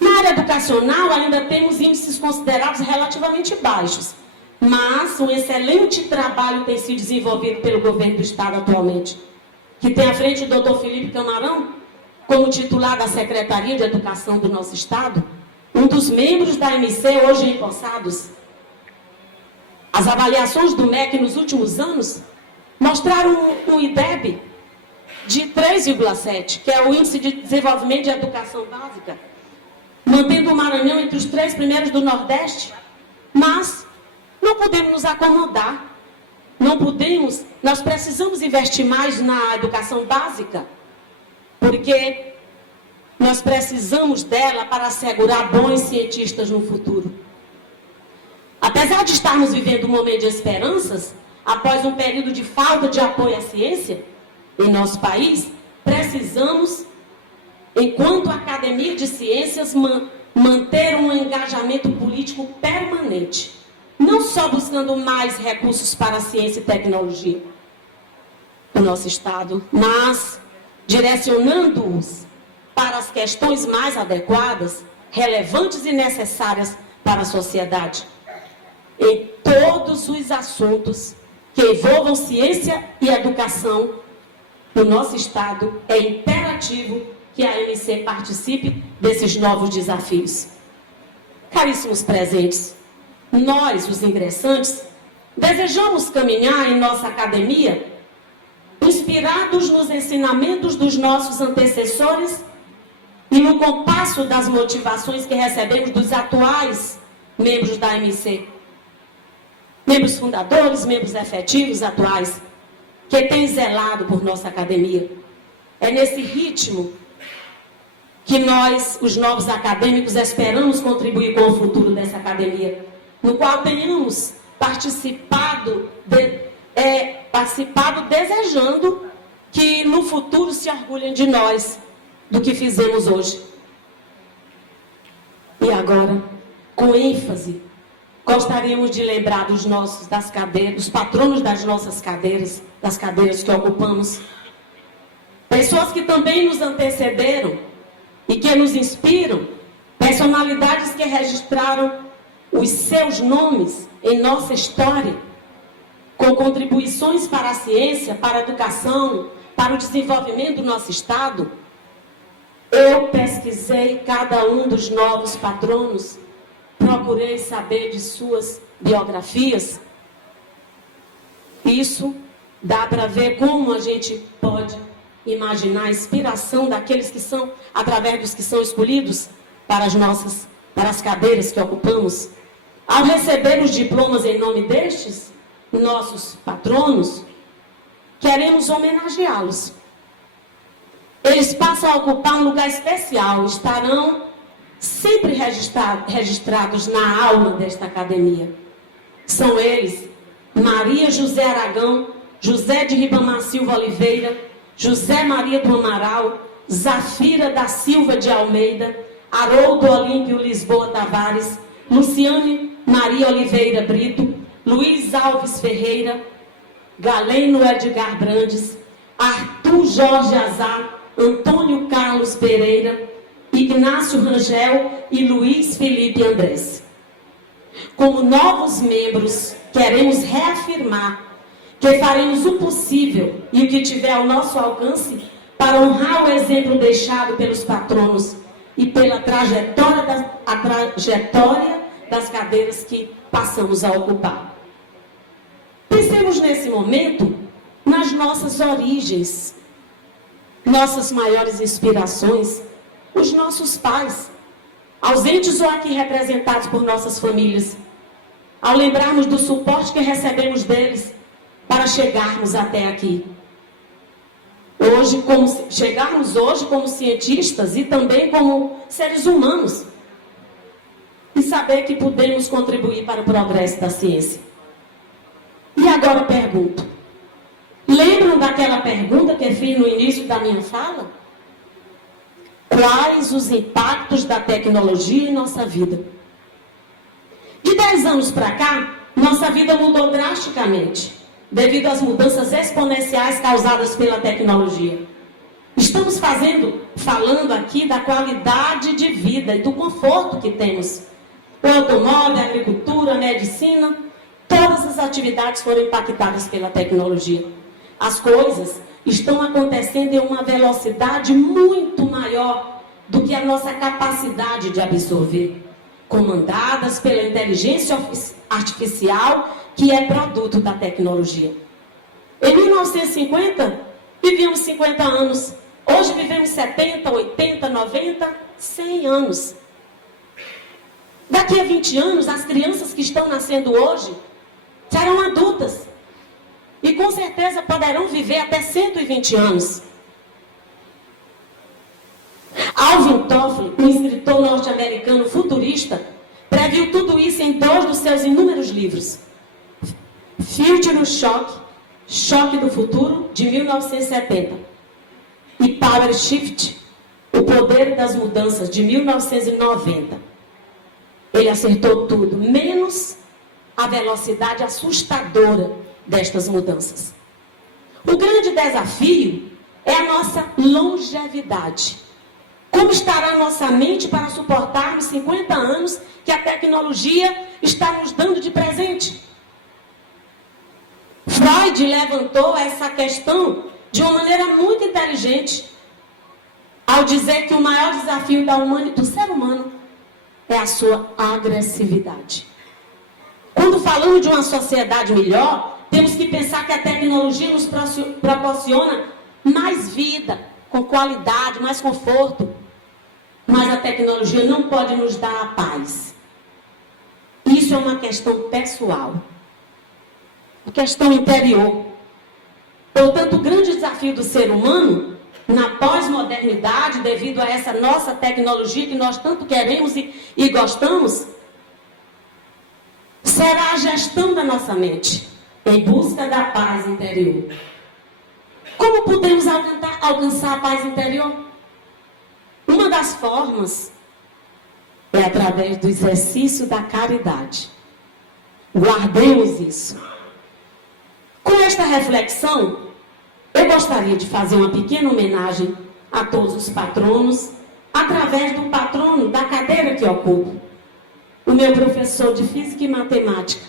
Na área educacional, ainda temos índices considerados relativamente baixos, mas um excelente trabalho tem sido desenvolvido pelo governo do estado atualmente, que tem à frente o Dr. Felipe Camarão, como titular da Secretaria de Educação do nosso estado, um dos membros da MC hoje empossados. As avaliações do MEC nos últimos anos mostraram um IDEB de 3,7, que é o Índice de Desenvolvimento de Educação Básica, mantendo o Maranhão entre os 3 primeiros do Nordeste, mas não podemos nos acomodar. Nós precisamos investir mais na educação básica, porque nós precisamos dela para assegurar bons cientistas no futuro. Apesar de estarmos vivendo um momento de esperanças, após um período de falta de apoio à ciência em nosso país, precisamos, enquanto Academia de Ciências, manter um engajamento político permanente, não só buscando mais recursos para a ciência e tecnologia do nosso estado, mas direcionando-os para as questões mais adequadas, relevantes e necessárias para a sociedade. Em todos os assuntos que envolvam ciência e educação no nosso estado, é imperativo que a MC participe desses novos desafios. Caríssimos presentes, nós, os ingressantes, desejamos caminhar em nossa academia inspirados nos ensinamentos dos nossos antecessores e no compasso das motivações que recebemos dos atuais membros da MC. Membros fundadores, membros efetivos atuais, que têm zelado por nossa academia. É nesse ritmo que nós, os novos acadêmicos, esperamos contribuir com o futuro dessa academia, no qual tenhamos participado desejando que no futuro se orgulhem de nós, do que fizemos hoje. E agora, com ênfase, gostaríamos de lembrar das cadeiras, dos patronos das nossas cadeiras, das cadeiras que ocupamos, pessoas que também nos antecederam e que nos inspiram, personalidades que registraram os seus nomes em nossa história, com contribuições para a ciência, para a educação, para o desenvolvimento do nosso estado. Eu pesquisei cada um dos novos patronos, procurei saber de suas biografias. Isso dá para ver como a gente pode imaginar a inspiração daqueles que são, através dos que são escolhidos para as cadeiras que ocupamos. Ao receber os diplomas em nome destes, nossos patronos, queremos homenageá-los. Eles passam a ocupar um lugar especial, estarão sempre registrados na alma desta academia. São eles: Maria José Aragão, José de Ribamar Silva Oliveira, José Maria do Amaral, Zafira da Silva de Almeida, Haroldo Olímpio Lisboa Tavares, Luciane Maria Oliveira Brito, Luiz Alves Ferreira, Galeno Edgar Brandes, Arthur Jorge Azar, Antônio Carlos Pereira, Ignácio Rangel e Luiz Felipe Andrés. Como novos membros, queremos reafirmar que faremos o possível e o que tiver ao nosso alcance para honrar o exemplo deixado pelos patronos e pela trajetória das cadeiras que passamos a ocupar. Pensemos nesse momento nas nossas origens, nossas maiores inspirações, os nossos pais, ausentes ou aqui representados por nossas famílias, ao lembrarmos do suporte que recebemos deles para chegarmos até aqui. Chegarmos hoje como cientistas e também como seres humanos. E saber que podemos contribuir para o progresso da ciência. E agora pergunto. Lembram daquela pergunta que eu fiz no início da minha fala? Quais os impactos da tecnologia em nossa vida? De 10 anos para cá, nossa vida mudou drasticamente, devido às mudanças exponenciais causadas pela tecnologia. Estamos falando aqui da qualidade de vida e do conforto que temos. O automóvel, a agricultura, a medicina, todas as atividades foram impactadas pela tecnologia. As coisas estão acontecendo em uma velocidade muito maior do que a nossa capacidade de absorver, comandadas pela inteligência artificial, que é produto da tecnologia. Em 1950, vivíamos 50 anos. Hoje vivemos 70, 80, 90, 100 anos. Daqui a 20 anos, as crianças que estão nascendo hoje serão adultas. E com certeza poderão viver até 120 anos. Alvin Toffler, um escritor norte-americano futurista, previu tudo isso em 2 dos seus inúmeros livros. Future Shock, Choque do Futuro, de 1970. E Power Shift, O Poder das Mudanças, de 1990. Ele acertou tudo, menos a velocidade assustadora destas mudanças. O grande desafio é a nossa longevidade. Como estará a nossa mente para suportarmos 50 anos que a tecnologia está nos dando de presente? Freud levantou essa questão de uma maneira muito inteligente, ao dizer que o maior desafio do ser humano é a sua agressividade. Quando falamos de uma sociedade melhor, temos que pensar que a tecnologia nos proporciona mais vida, com qualidade, mais conforto. Mas a tecnologia não pode nos dar a paz. Isso é uma questão pessoal. Uma questão interior. Portanto, o grande desafio do ser humano, na pós-modernidade, devido a essa nossa tecnologia que nós tanto queremos e gostamos, será a gestão da nossa mente, em busca da paz interior. Como podemos alcançar a paz interior? Uma das formas é através do exercício da caridade. Guardemos isso. Com esta reflexão, eu gostaria de fazer uma pequena homenagem a todos os patronos, através do patrono da cadeira que ocupo. O meu professor de Física e Matemática,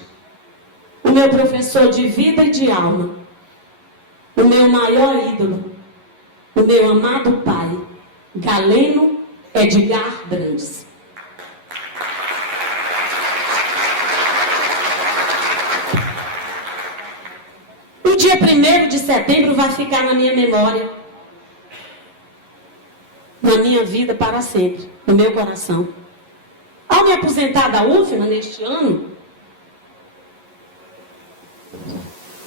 o meu professor de vida e de alma, o meu maior ídolo, o meu amado pai, Galeno Edgar Brandes. O dia 1º de setembro vai ficar na minha memória, na minha vida para sempre, no meu coração. Ao me aposentar da UFMA neste ano,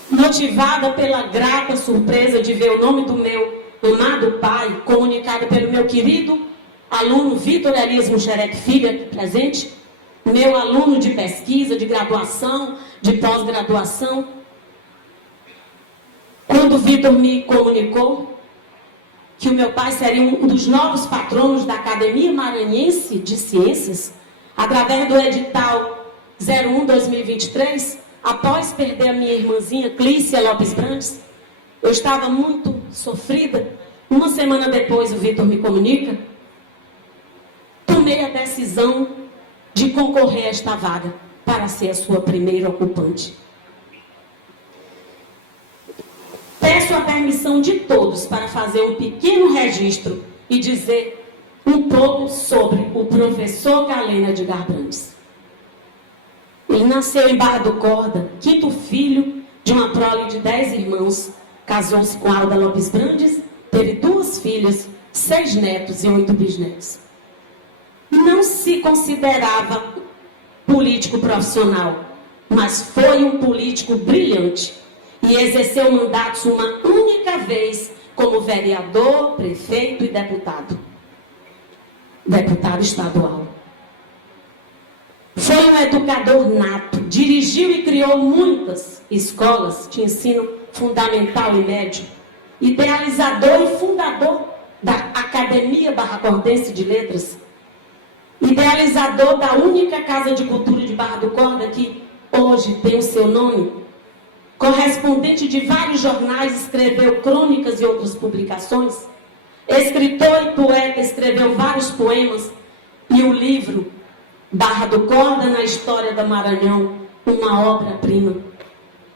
motivada pela grata surpresa de ver o nome do meu amado pai comunicado pelo meu querido aluno Vitor Elias Muxerec Filho, aqui presente, meu aluno de pesquisa, de graduação, de pós-graduação. Quando o Vitor me comunicou que o meu pai seria um dos novos patronos da Academia Maranhense de Ciências, através do edital 01-2023, após perder a minha irmãzinha Clícia Lopes Brandes, eu estava muito sofrida. Uma semana depois o Vitor me comunica, tomei a decisão de concorrer a esta vaga para ser a sua primeira ocupante. Peço a permissão de todos para fazer um pequeno registro e dizer um pouco sobre o professor Galeno Edgar Brandes. Ele nasceu em Barra do Corda, 5º filho de uma prole de 10 irmãos. Casou-se com Alda Lopes Brandes, teve 2 filhas, 6 netos e 8 bisnetos. Não se considerava político profissional, mas foi um político brilhante e exerceu mandatos uma única vez como vereador, prefeito e deputado estadual. Foi um educador nato, dirigiu e criou muitas escolas de ensino fundamental e médio, idealizador e fundador da Academia Barra-Cordense de Letras, idealizador da única Casa de Cultura de Barra do Corda, que hoje tem o seu nome, correspondente de vários jornais, escreveu crônicas e outras publicações, escritor e poeta, escreveu vários poemas, e o livro Barra do Corda na História do Maranhão, uma obra-prima.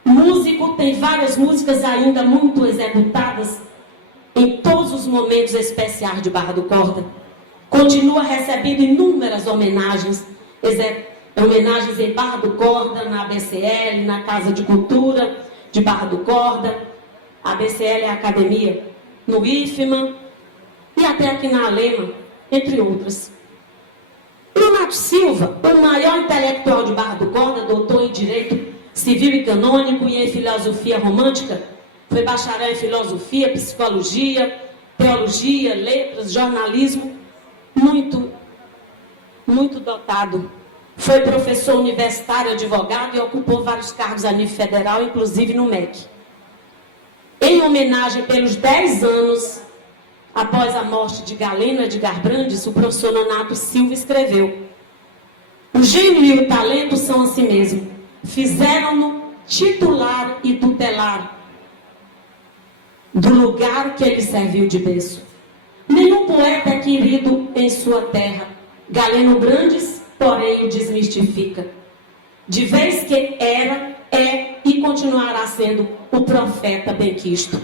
Músico, tem várias músicas ainda muito executadas em todos os momentos especiais de Barra do Corda. Continua recebendo inúmeras homenagens em Barra do Corda, na ABCL, na Casa de Cultura de Barra do Corda. A ABCL é a academia, no IFMA e até aqui na Alema, entre outras. Nato Silva, o maior intelectual de Barra do Corda, doutor em Direito Civil e Canônico e em Filosofia Romântica, foi bacharel em Filosofia, Psicologia, Teologia, Letras, Jornalismo, muito dotado. Foi professor universitário, advogado e ocupou vários cargos a nível federal, inclusive no MEC. Em homenagem pelos 10 anos após a morte de Galeno Edgar Brandes, o professor Nonato Silva escreveu: o gênio e o talento são assim mesmo, fizeram-no titular e tutelar do lugar que ele serviu de berço. Nenhum poeta é querido em sua terra, Galeno Brandes, porém, o desmistifica. De vez que era, é e continuará sendo o profeta benquisto.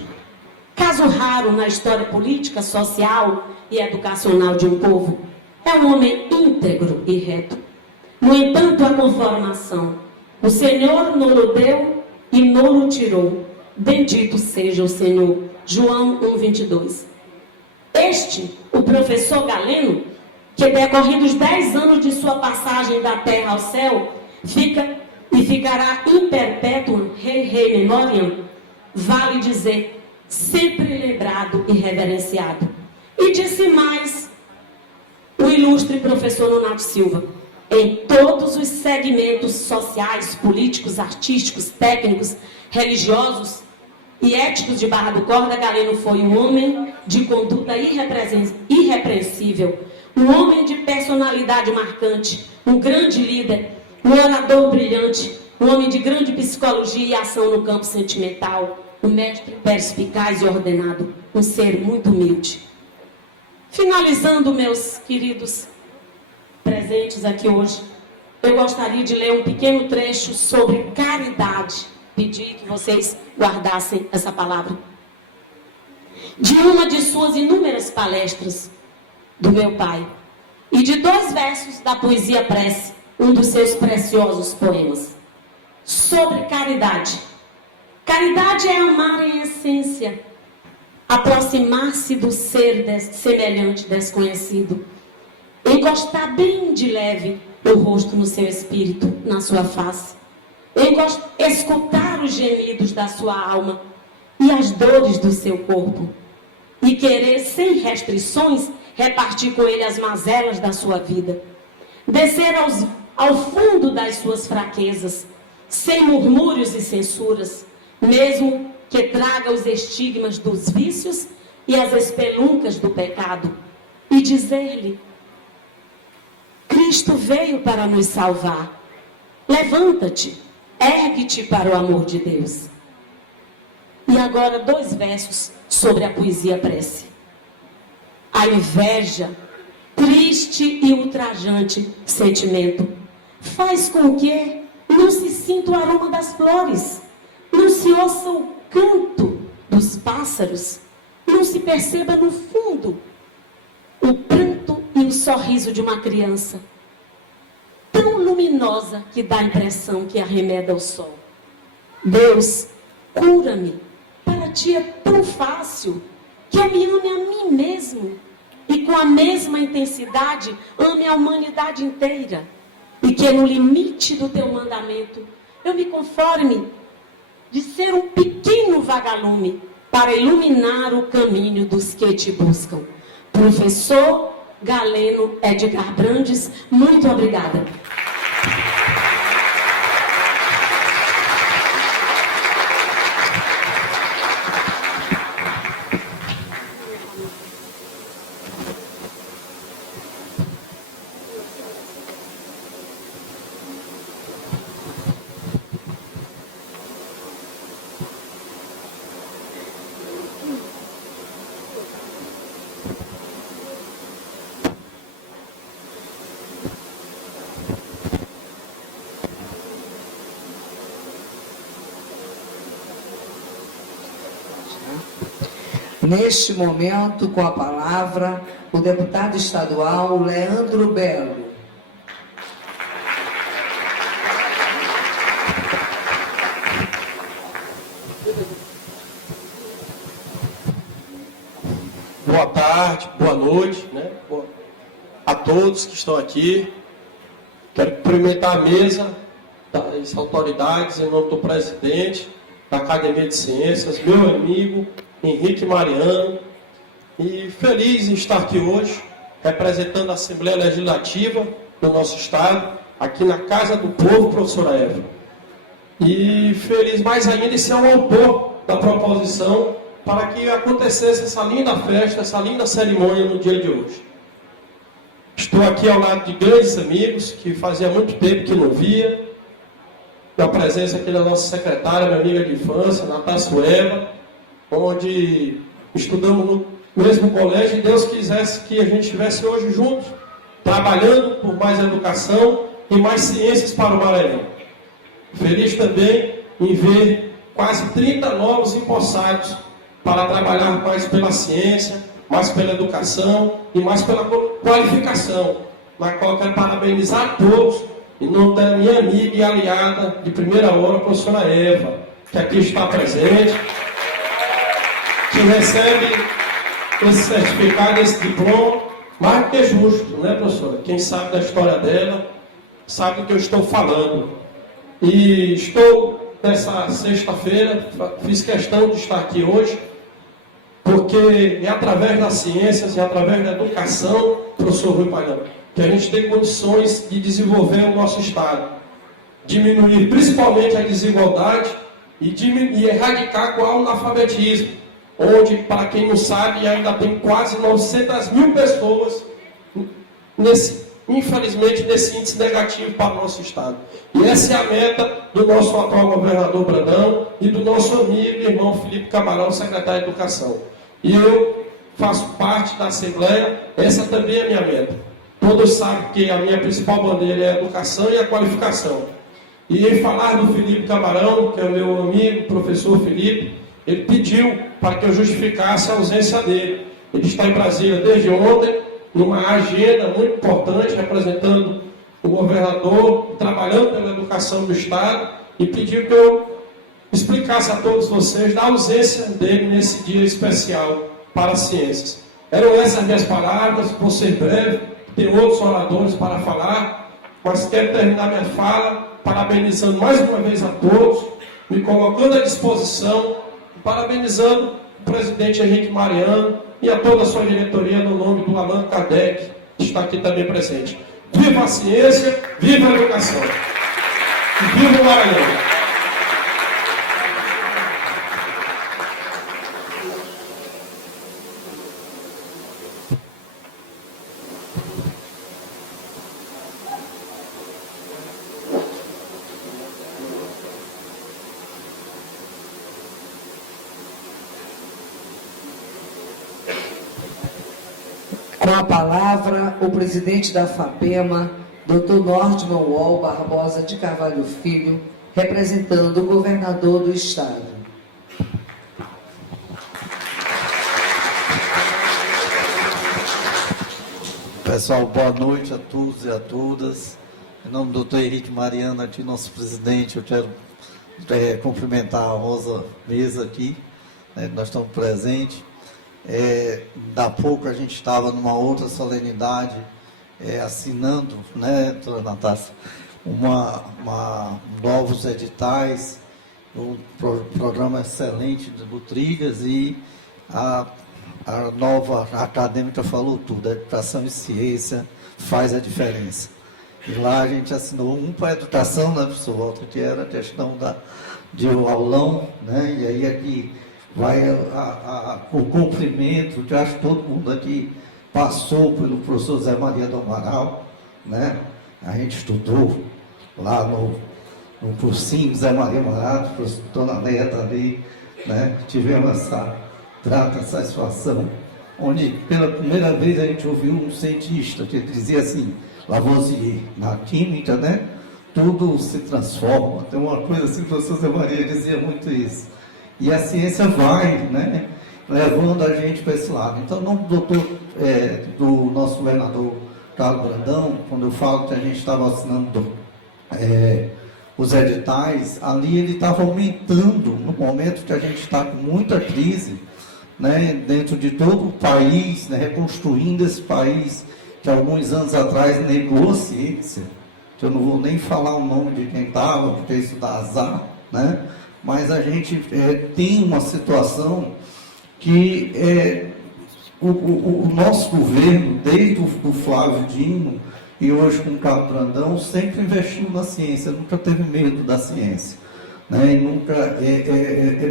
Caso raro na história política, social e educacional de um povo. É um homem íntegro e reto. No entanto, a conformação. O Senhor não-lo deu e não-lo tirou. Bendito seja o Senhor. João 1:22. O professor Galeno, que decorridos 10 anos de sua passagem da terra ao céu, ficará in perpetuum rei memoriam, vale dizer, sempre lembrado e reverenciado. E disse mais o ilustre professor Nonato Silva: em todos os segmentos sociais, políticos, artísticos, técnicos, religiosos e éticos de Barra do Corda, Galeno foi um homem de conduta irrepreensível, um homem de personalidade marcante, um grande líder, um orador brilhante, um homem de grande psicologia e ação no campo sentimental, um mestre perspicaz e ordenado, um ser muito humilde. Finalizando, meus queridos presentes aqui hoje, eu gostaria de ler um pequeno trecho sobre caridade. Pedi que vocês guardassem essa palavra. De uma de suas inúmeras palestras do meu pai, e de 2 versos da poesia prece, um dos seus preciosos poemas. Sobre caridade. Caridade é amar em essência, aproximar-se do ser semelhante desconhecido, encostar bem de leve o rosto no seu espírito, na sua face, escutar os gemidos da sua alma e as dores do seu corpo, e querer, sem restrições, repartir com ele as mazelas da sua vida, descer ao fundo das suas fraquezas, sem murmúrios e censuras, mesmo que traga os estigmas dos vícios e as espeluncas do pecado, e dizer-lhe: Cristo veio para nos salvar. Levanta-te, ergue-te para o amor de Deus. E agora 2 versos sobre a poesia prece. A inveja, triste e ultrajante sentimento, faz com que não se sinta o aroma das flores, não se ouça o canto dos pássaros, não se perceba no fundo o pranto e o sorriso de uma criança, tão luminosa que dá a impressão que arremeda o sol. Deus, cura-me, para ti é tão fácil que eu me ame a mim mesmo e com a mesma intensidade ame a humanidade inteira, e que no limite do teu mandamento eu me conforme de ser um pequeno vagalume para iluminar o caminho dos que te buscam. Professor Galeno Edgar Brandes, muito obrigada. Neste momento, com a palavra, o deputado estadual Leandro Belo. Boa tarde, boa noite, né? A todos que estão aqui. Quero cumprimentar a mesa das autoridades, em nome do presidente da Academia de Ciências, meu amigo Henrique Mariano, e feliz em estar aqui hoje, representando a Assembleia Legislativa do nosso Estado, aqui na Casa do Povo, professora Eva. E feliz mais ainda em ser o autor da proposição para que acontecesse essa linda festa, essa linda cerimônia no dia de hoje. Estou aqui ao lado de grandes amigos, que fazia muito tempo que não via, na presença aqui da nossa secretária, minha amiga de infância, Natácia Eva, onde estudamos no mesmo colégio, e Deus quisesse que a gente estivesse hoje juntos, trabalhando por mais educação e mais ciências para o Maranhão. Feliz também em ver quase 30 novos empossados para trabalhar mais pela ciência, mais pela educação e mais pela qualificação, na qual quero parabenizar a todos, em nome da minha amiga e aliada de primeira hora, a professora Eva, que aqui está presente, que recebe esse certificado, esse diploma, mais do que justo, né, professora? Quem sabe da história dela, sabe do que eu estou falando. E estou, nessa sexta-feira, fiz questão de estar aqui hoje, porque é através das ciências e através da educação, professor Rui Paião, que a gente tem condições de desenvolver o nosso Estado, diminuir principalmente a desigualdade e erradicar o analfabetismo, onde, para quem não sabe, ainda tem quase 900 mil pessoas, infelizmente, nesse índice negativo para o nosso Estado. E essa é a meta do nosso atual governador Brandão e do nosso amigo e irmão Felipe Camarão, secretário de Educação. E eu faço parte da Assembleia, essa também é a minha meta. Todos sabem que a minha principal bandeira é a educação e a qualificação. E em falar do Felipe Camarão, que é o meu amigo, professor Felipe, ele pediu para que eu justificasse a ausência dele. Ele está em Brasília desde ontem, numa agenda muito importante, representando o governador, trabalhando pela educação do Estado, e pediu que eu explicasse a todos vocês da ausência dele nesse dia especial para as ciências. Eram essas minhas palavras, vou ser breve, tem outros oradores para falar, mas quero terminar minha fala parabenizando mais uma vez a todos, me colocando à disposição, parabenizando o presidente Henrique Mariano e a toda a sua diretoria no nome do Allan Kardec, que está aqui também presente. Viva a ciência, viva a educação e viva o Maranhão! Com a palavra, o presidente da FAPEMA, Dr. Nordman Wall Barbosa de Carvalho Filho, representando o governador do Estado. Pessoal, boa noite a todos e a todas. Em nome do Dr. Henrique Mariano, aqui, nosso presidente, eu quero cumprimentar a Rosa Mesa aqui, né, nós estamos presentes. Da pouco a gente estava numa outra solenidade, assinando, né, doutora Natácia, novos editais, um programa excelente do Trilhas, e a nova acadêmica falou tudo: a educação e ciência faz a diferença. E lá a gente assinou um para a educação, né, professor Walter, que era a questão de aulão, né, e aí aqui vai o cumprimento, que acho que todo mundo aqui passou pelo professor Zé Maria do Amaral, né, a gente estudou lá no cursinho Zé Maria Amaral, professor Dona Neta ali, né, tivemos essa grata satisfação, onde pela primeira vez a gente ouviu um cientista que dizia assim: Lavoisier, na química, né, tudo se transforma. Tem uma coisa assim, o professor Zé Maria dizia muito isso. E a ciência vai, né, levando a gente para esse lado. Então, no do nosso governador Carlos Brandão, quando eu falo que a gente estava assinando os editais, ali ele estava aumentando, no momento que a gente está com muita crise, né, dentro de todo o país, né, reconstruindo esse país que alguns anos atrás negou a ciência, que eu não vou nem falar o nome de quem estava, porque isso dá azar, né? Mas a gente tem uma situação que o nosso governo, desde o Flávio Dino e hoje com o Carlos Brandão, sempre investiu na ciência, nunca teve medo da ciência, né? E nunca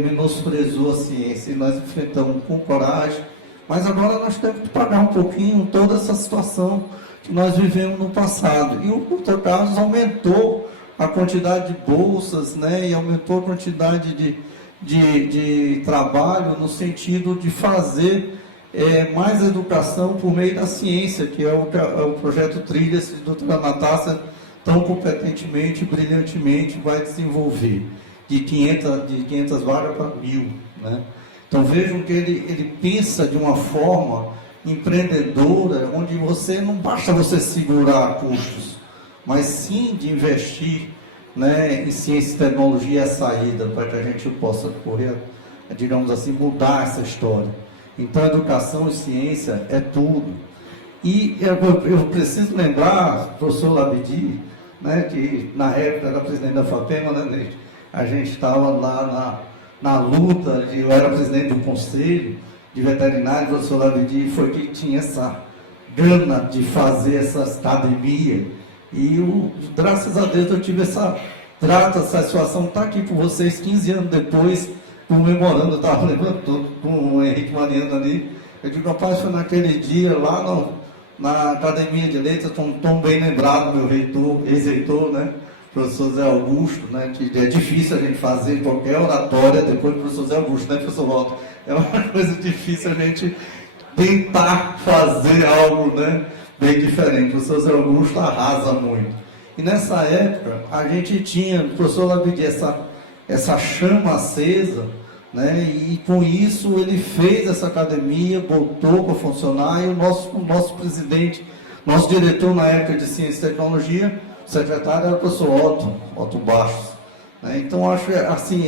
menosprezou a ciência, e nós enfrentamos com coragem. Mas agora nós temos que pagar um pouquinho toda essa situação que nós vivemos no passado. E o Dr. Carlos aumentou a quantidade de bolsas, né, e aumentou a quantidade de trabalho no sentido de fazer mais educação por meio da ciência, que é o projeto Trilhas, que a doutora Natácia tão competentemente e brilhantemente vai desenvolver, de 500 vagas para 1.000, né? Então vejam que ele pensa de uma forma empreendedora, onde não basta você segurar custos, mas sim de investir, né, em ciência e tecnologia a saída, para que a gente possa correr, digamos assim, mudar essa história. Então educação e ciência é tudo. E eu preciso lembrar, professor Labidi, né, que na época era presidente da FAPEMA, né, Neide? A gente estava lá na luta, eu era presidente do conselho de veterinário, o professor Labidi foi que tinha essa gana de fazer essa academia, e graças a Deus eu tive essa grata satisfação de estar aqui com vocês 15 anos depois, comemorando. Eu estava lembrando com o Henrique Mariano ali, eu digo: rapaz, foi naquele dia lá na Academia de Letras, tão bem lembrado, meu reitor, ex-reitor, né, professor Zé Augusto, né, que é difícil a gente fazer qualquer oratória depois do professor Zé Augusto, né, professor Walter? É uma coisa difícil a gente tentar fazer algo, né, bem diferente. O professor Zé Augusto arrasa muito. E nessa época, a gente tinha, o professor Labidi, essa chama acesa, né, e com isso ele fez essa academia, botou para funcionar, e o nosso presidente, nosso diretor na época de Ciência e Tecnologia, o secretário era o professor Otto Bastos, né? Então acho assim,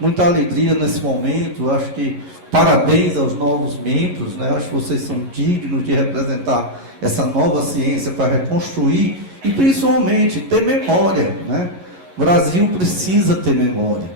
muita alegria nesse momento. Acho que parabéns aos novos membros, né? Acho que vocês são dignos de representar essa nova ciência para reconstruir e principalmente ter memória, né? O Brasil precisa ter memória,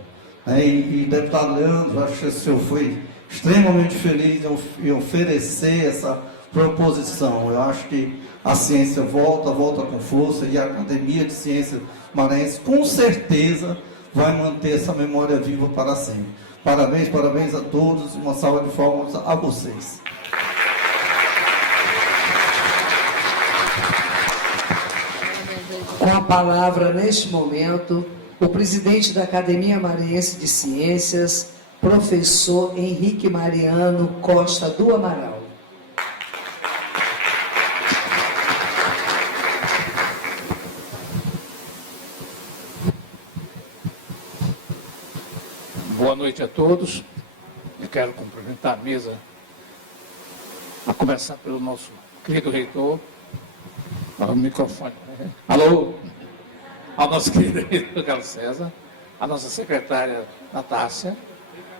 né? E deputado Leandro, acho que o senhor foi extremamente feliz em oferecer essa proposição. Eu acho que a ciência volta com força, e a Academia de Ciências Maranhense com certeza vai manter essa memória viva para sempre. Parabéns a todos, uma salva de palmas a vocês. Com a palavra, neste momento, o presidente da Academia Maranhense de Ciências, professor Henrique Mariano Costa do Amaral. Boa noite a todos. Eu quero cumprimentar a mesa, a começar pelo nosso querido reitor. O microfone. Alô? Ao nosso querido reitor Carlos César, a nossa secretária Natácia,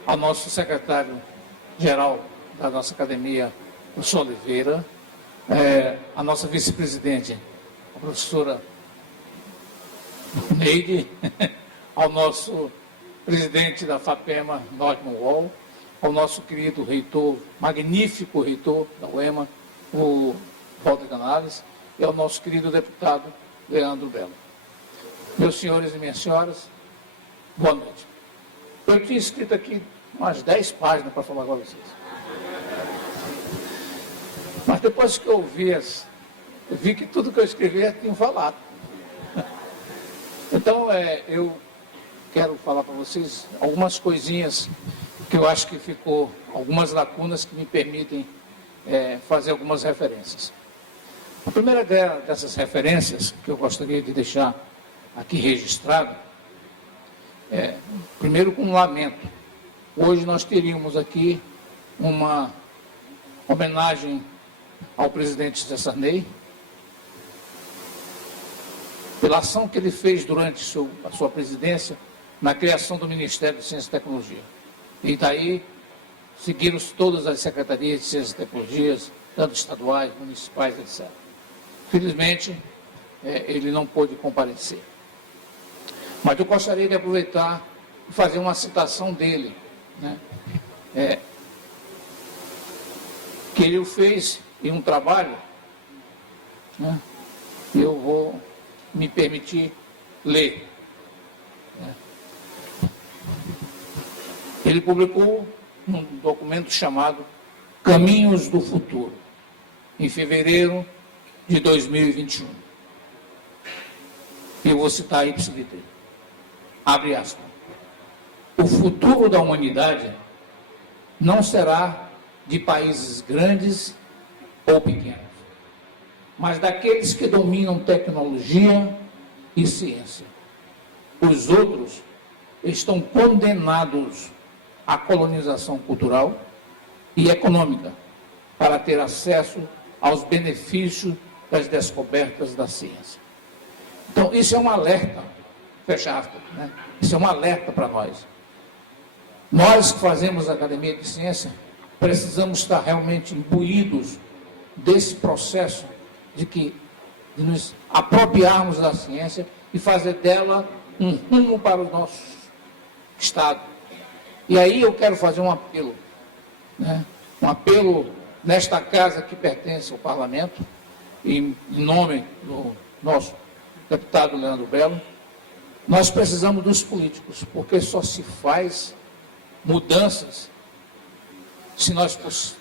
ao nosso secretário-geral da nossa academia, professor Oliveira, a nossa vice-presidente, a professora Neide, ao nosso presidente da FAPEMA, Norton Wall, ao nosso querido reitor, magnífico reitor da UEMA, o Walter Canales, e ao nosso querido deputado Leandro Belo. Meus senhores e minhas senhoras, boa noite. Eu tinha escrito aqui umas 10 páginas para falar com vocês. Mas depois que eu vi que tudo que eu escrevi eu tinha falado. Então, eu quero falar para vocês algumas coisinhas que eu acho que ficou, algumas lacunas que me permitem fazer algumas referências. A primeira dessas referências que eu gostaria de deixar aqui registrado primeiro com um lamento. Hoje nós teríamos aqui uma homenagem ao presidente José Sarney, pela ação que ele fez durante a sua presidência na criação do Ministério de Ciência e Tecnologia. E daí seguiram todas as secretarias de Ciência e Tecnologias, tanto estaduais, municipais, etc. Felizmente, ele não pôde comparecer. Mas eu gostaria de aproveitar e fazer uma citação dele, né? Que ele fez em um trabalho, né? Eu vou me permitir ler. Né? Ele publicou um documento chamado Caminhos do Futuro, em fevereiro de 2021. E eu vou citar aí para você dele. Abre aspas. O futuro da humanidade não será de países grandes ou pequenos, mas daqueles que dominam tecnologia e ciência. Os outros estão condenados à colonização cultural e econômica para ter acesso aos benefícios das descobertas da ciência. Então, isso é um alerta, fecha aspas, né? Isso é um alerta para nós. Nós que fazemos a Academia de Ciência, precisamos estar realmente imbuídos desse processo de nos apropriarmos da ciência e fazer dela um rumo para o nosso Estado. E aí eu quero fazer um apelo, né? Um apelo nesta casa que pertence ao Parlamento, em nome do nosso deputado Leandro Belo. Nós precisamos dos políticos, porque só se faz mudanças se nós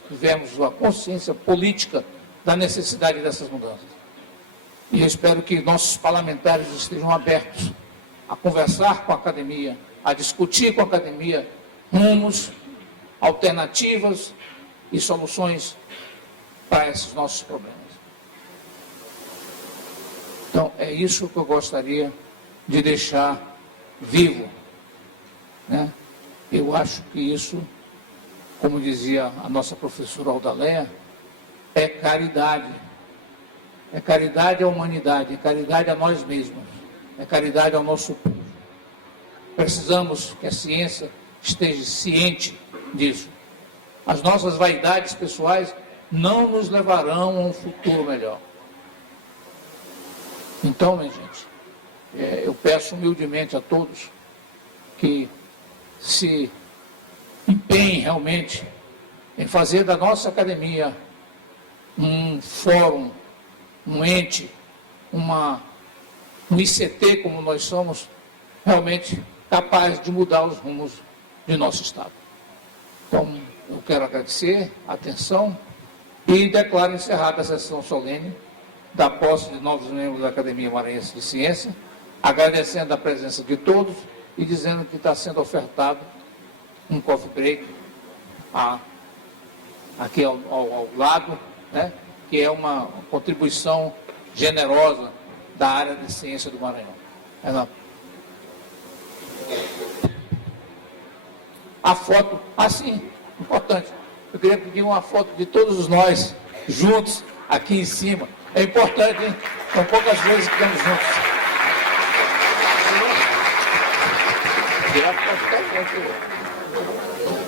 tivermos a consciência política da necessidade dessas mudanças. E eu espero que nossos parlamentares estejam abertos a conversar com a academia, a discutir com a academia rumos, alternativas e soluções para esses nossos problemas. Então, é isso que eu gostaria de deixar vivo, né? Eu acho que isso, como dizia a nossa professora Aldaleia, é caridade. É caridade à humanidade, é caridade a nós mesmos, é caridade ao nosso povo. Precisamos que a ciência esteja ciente disso. As nossas vaidades pessoais não nos levarão a um futuro melhor. Então, minha gente, eu peço humildemente a todos que se empenhem realmente em fazer da nossa academia um fórum, um ente, um ICT como nós somos, realmente capaz de mudar os rumos de nosso Estado. Então, eu quero agradecer a atenção e declaro encerrada a sessão solene da posse de novos membros da Academia Maranhense de Ciência, agradecendo a presença de todos e dizendo que está sendo ofertado um coffee break aqui ao lado, né, que é uma contribuição generosa da área de ciência do Maranhão. A foto, sim, importante. Eu queria pedir uma foto de todos nós juntos aqui em cima. É importante, hein? São poucas vezes que estamos juntos. Direto para ficar junto.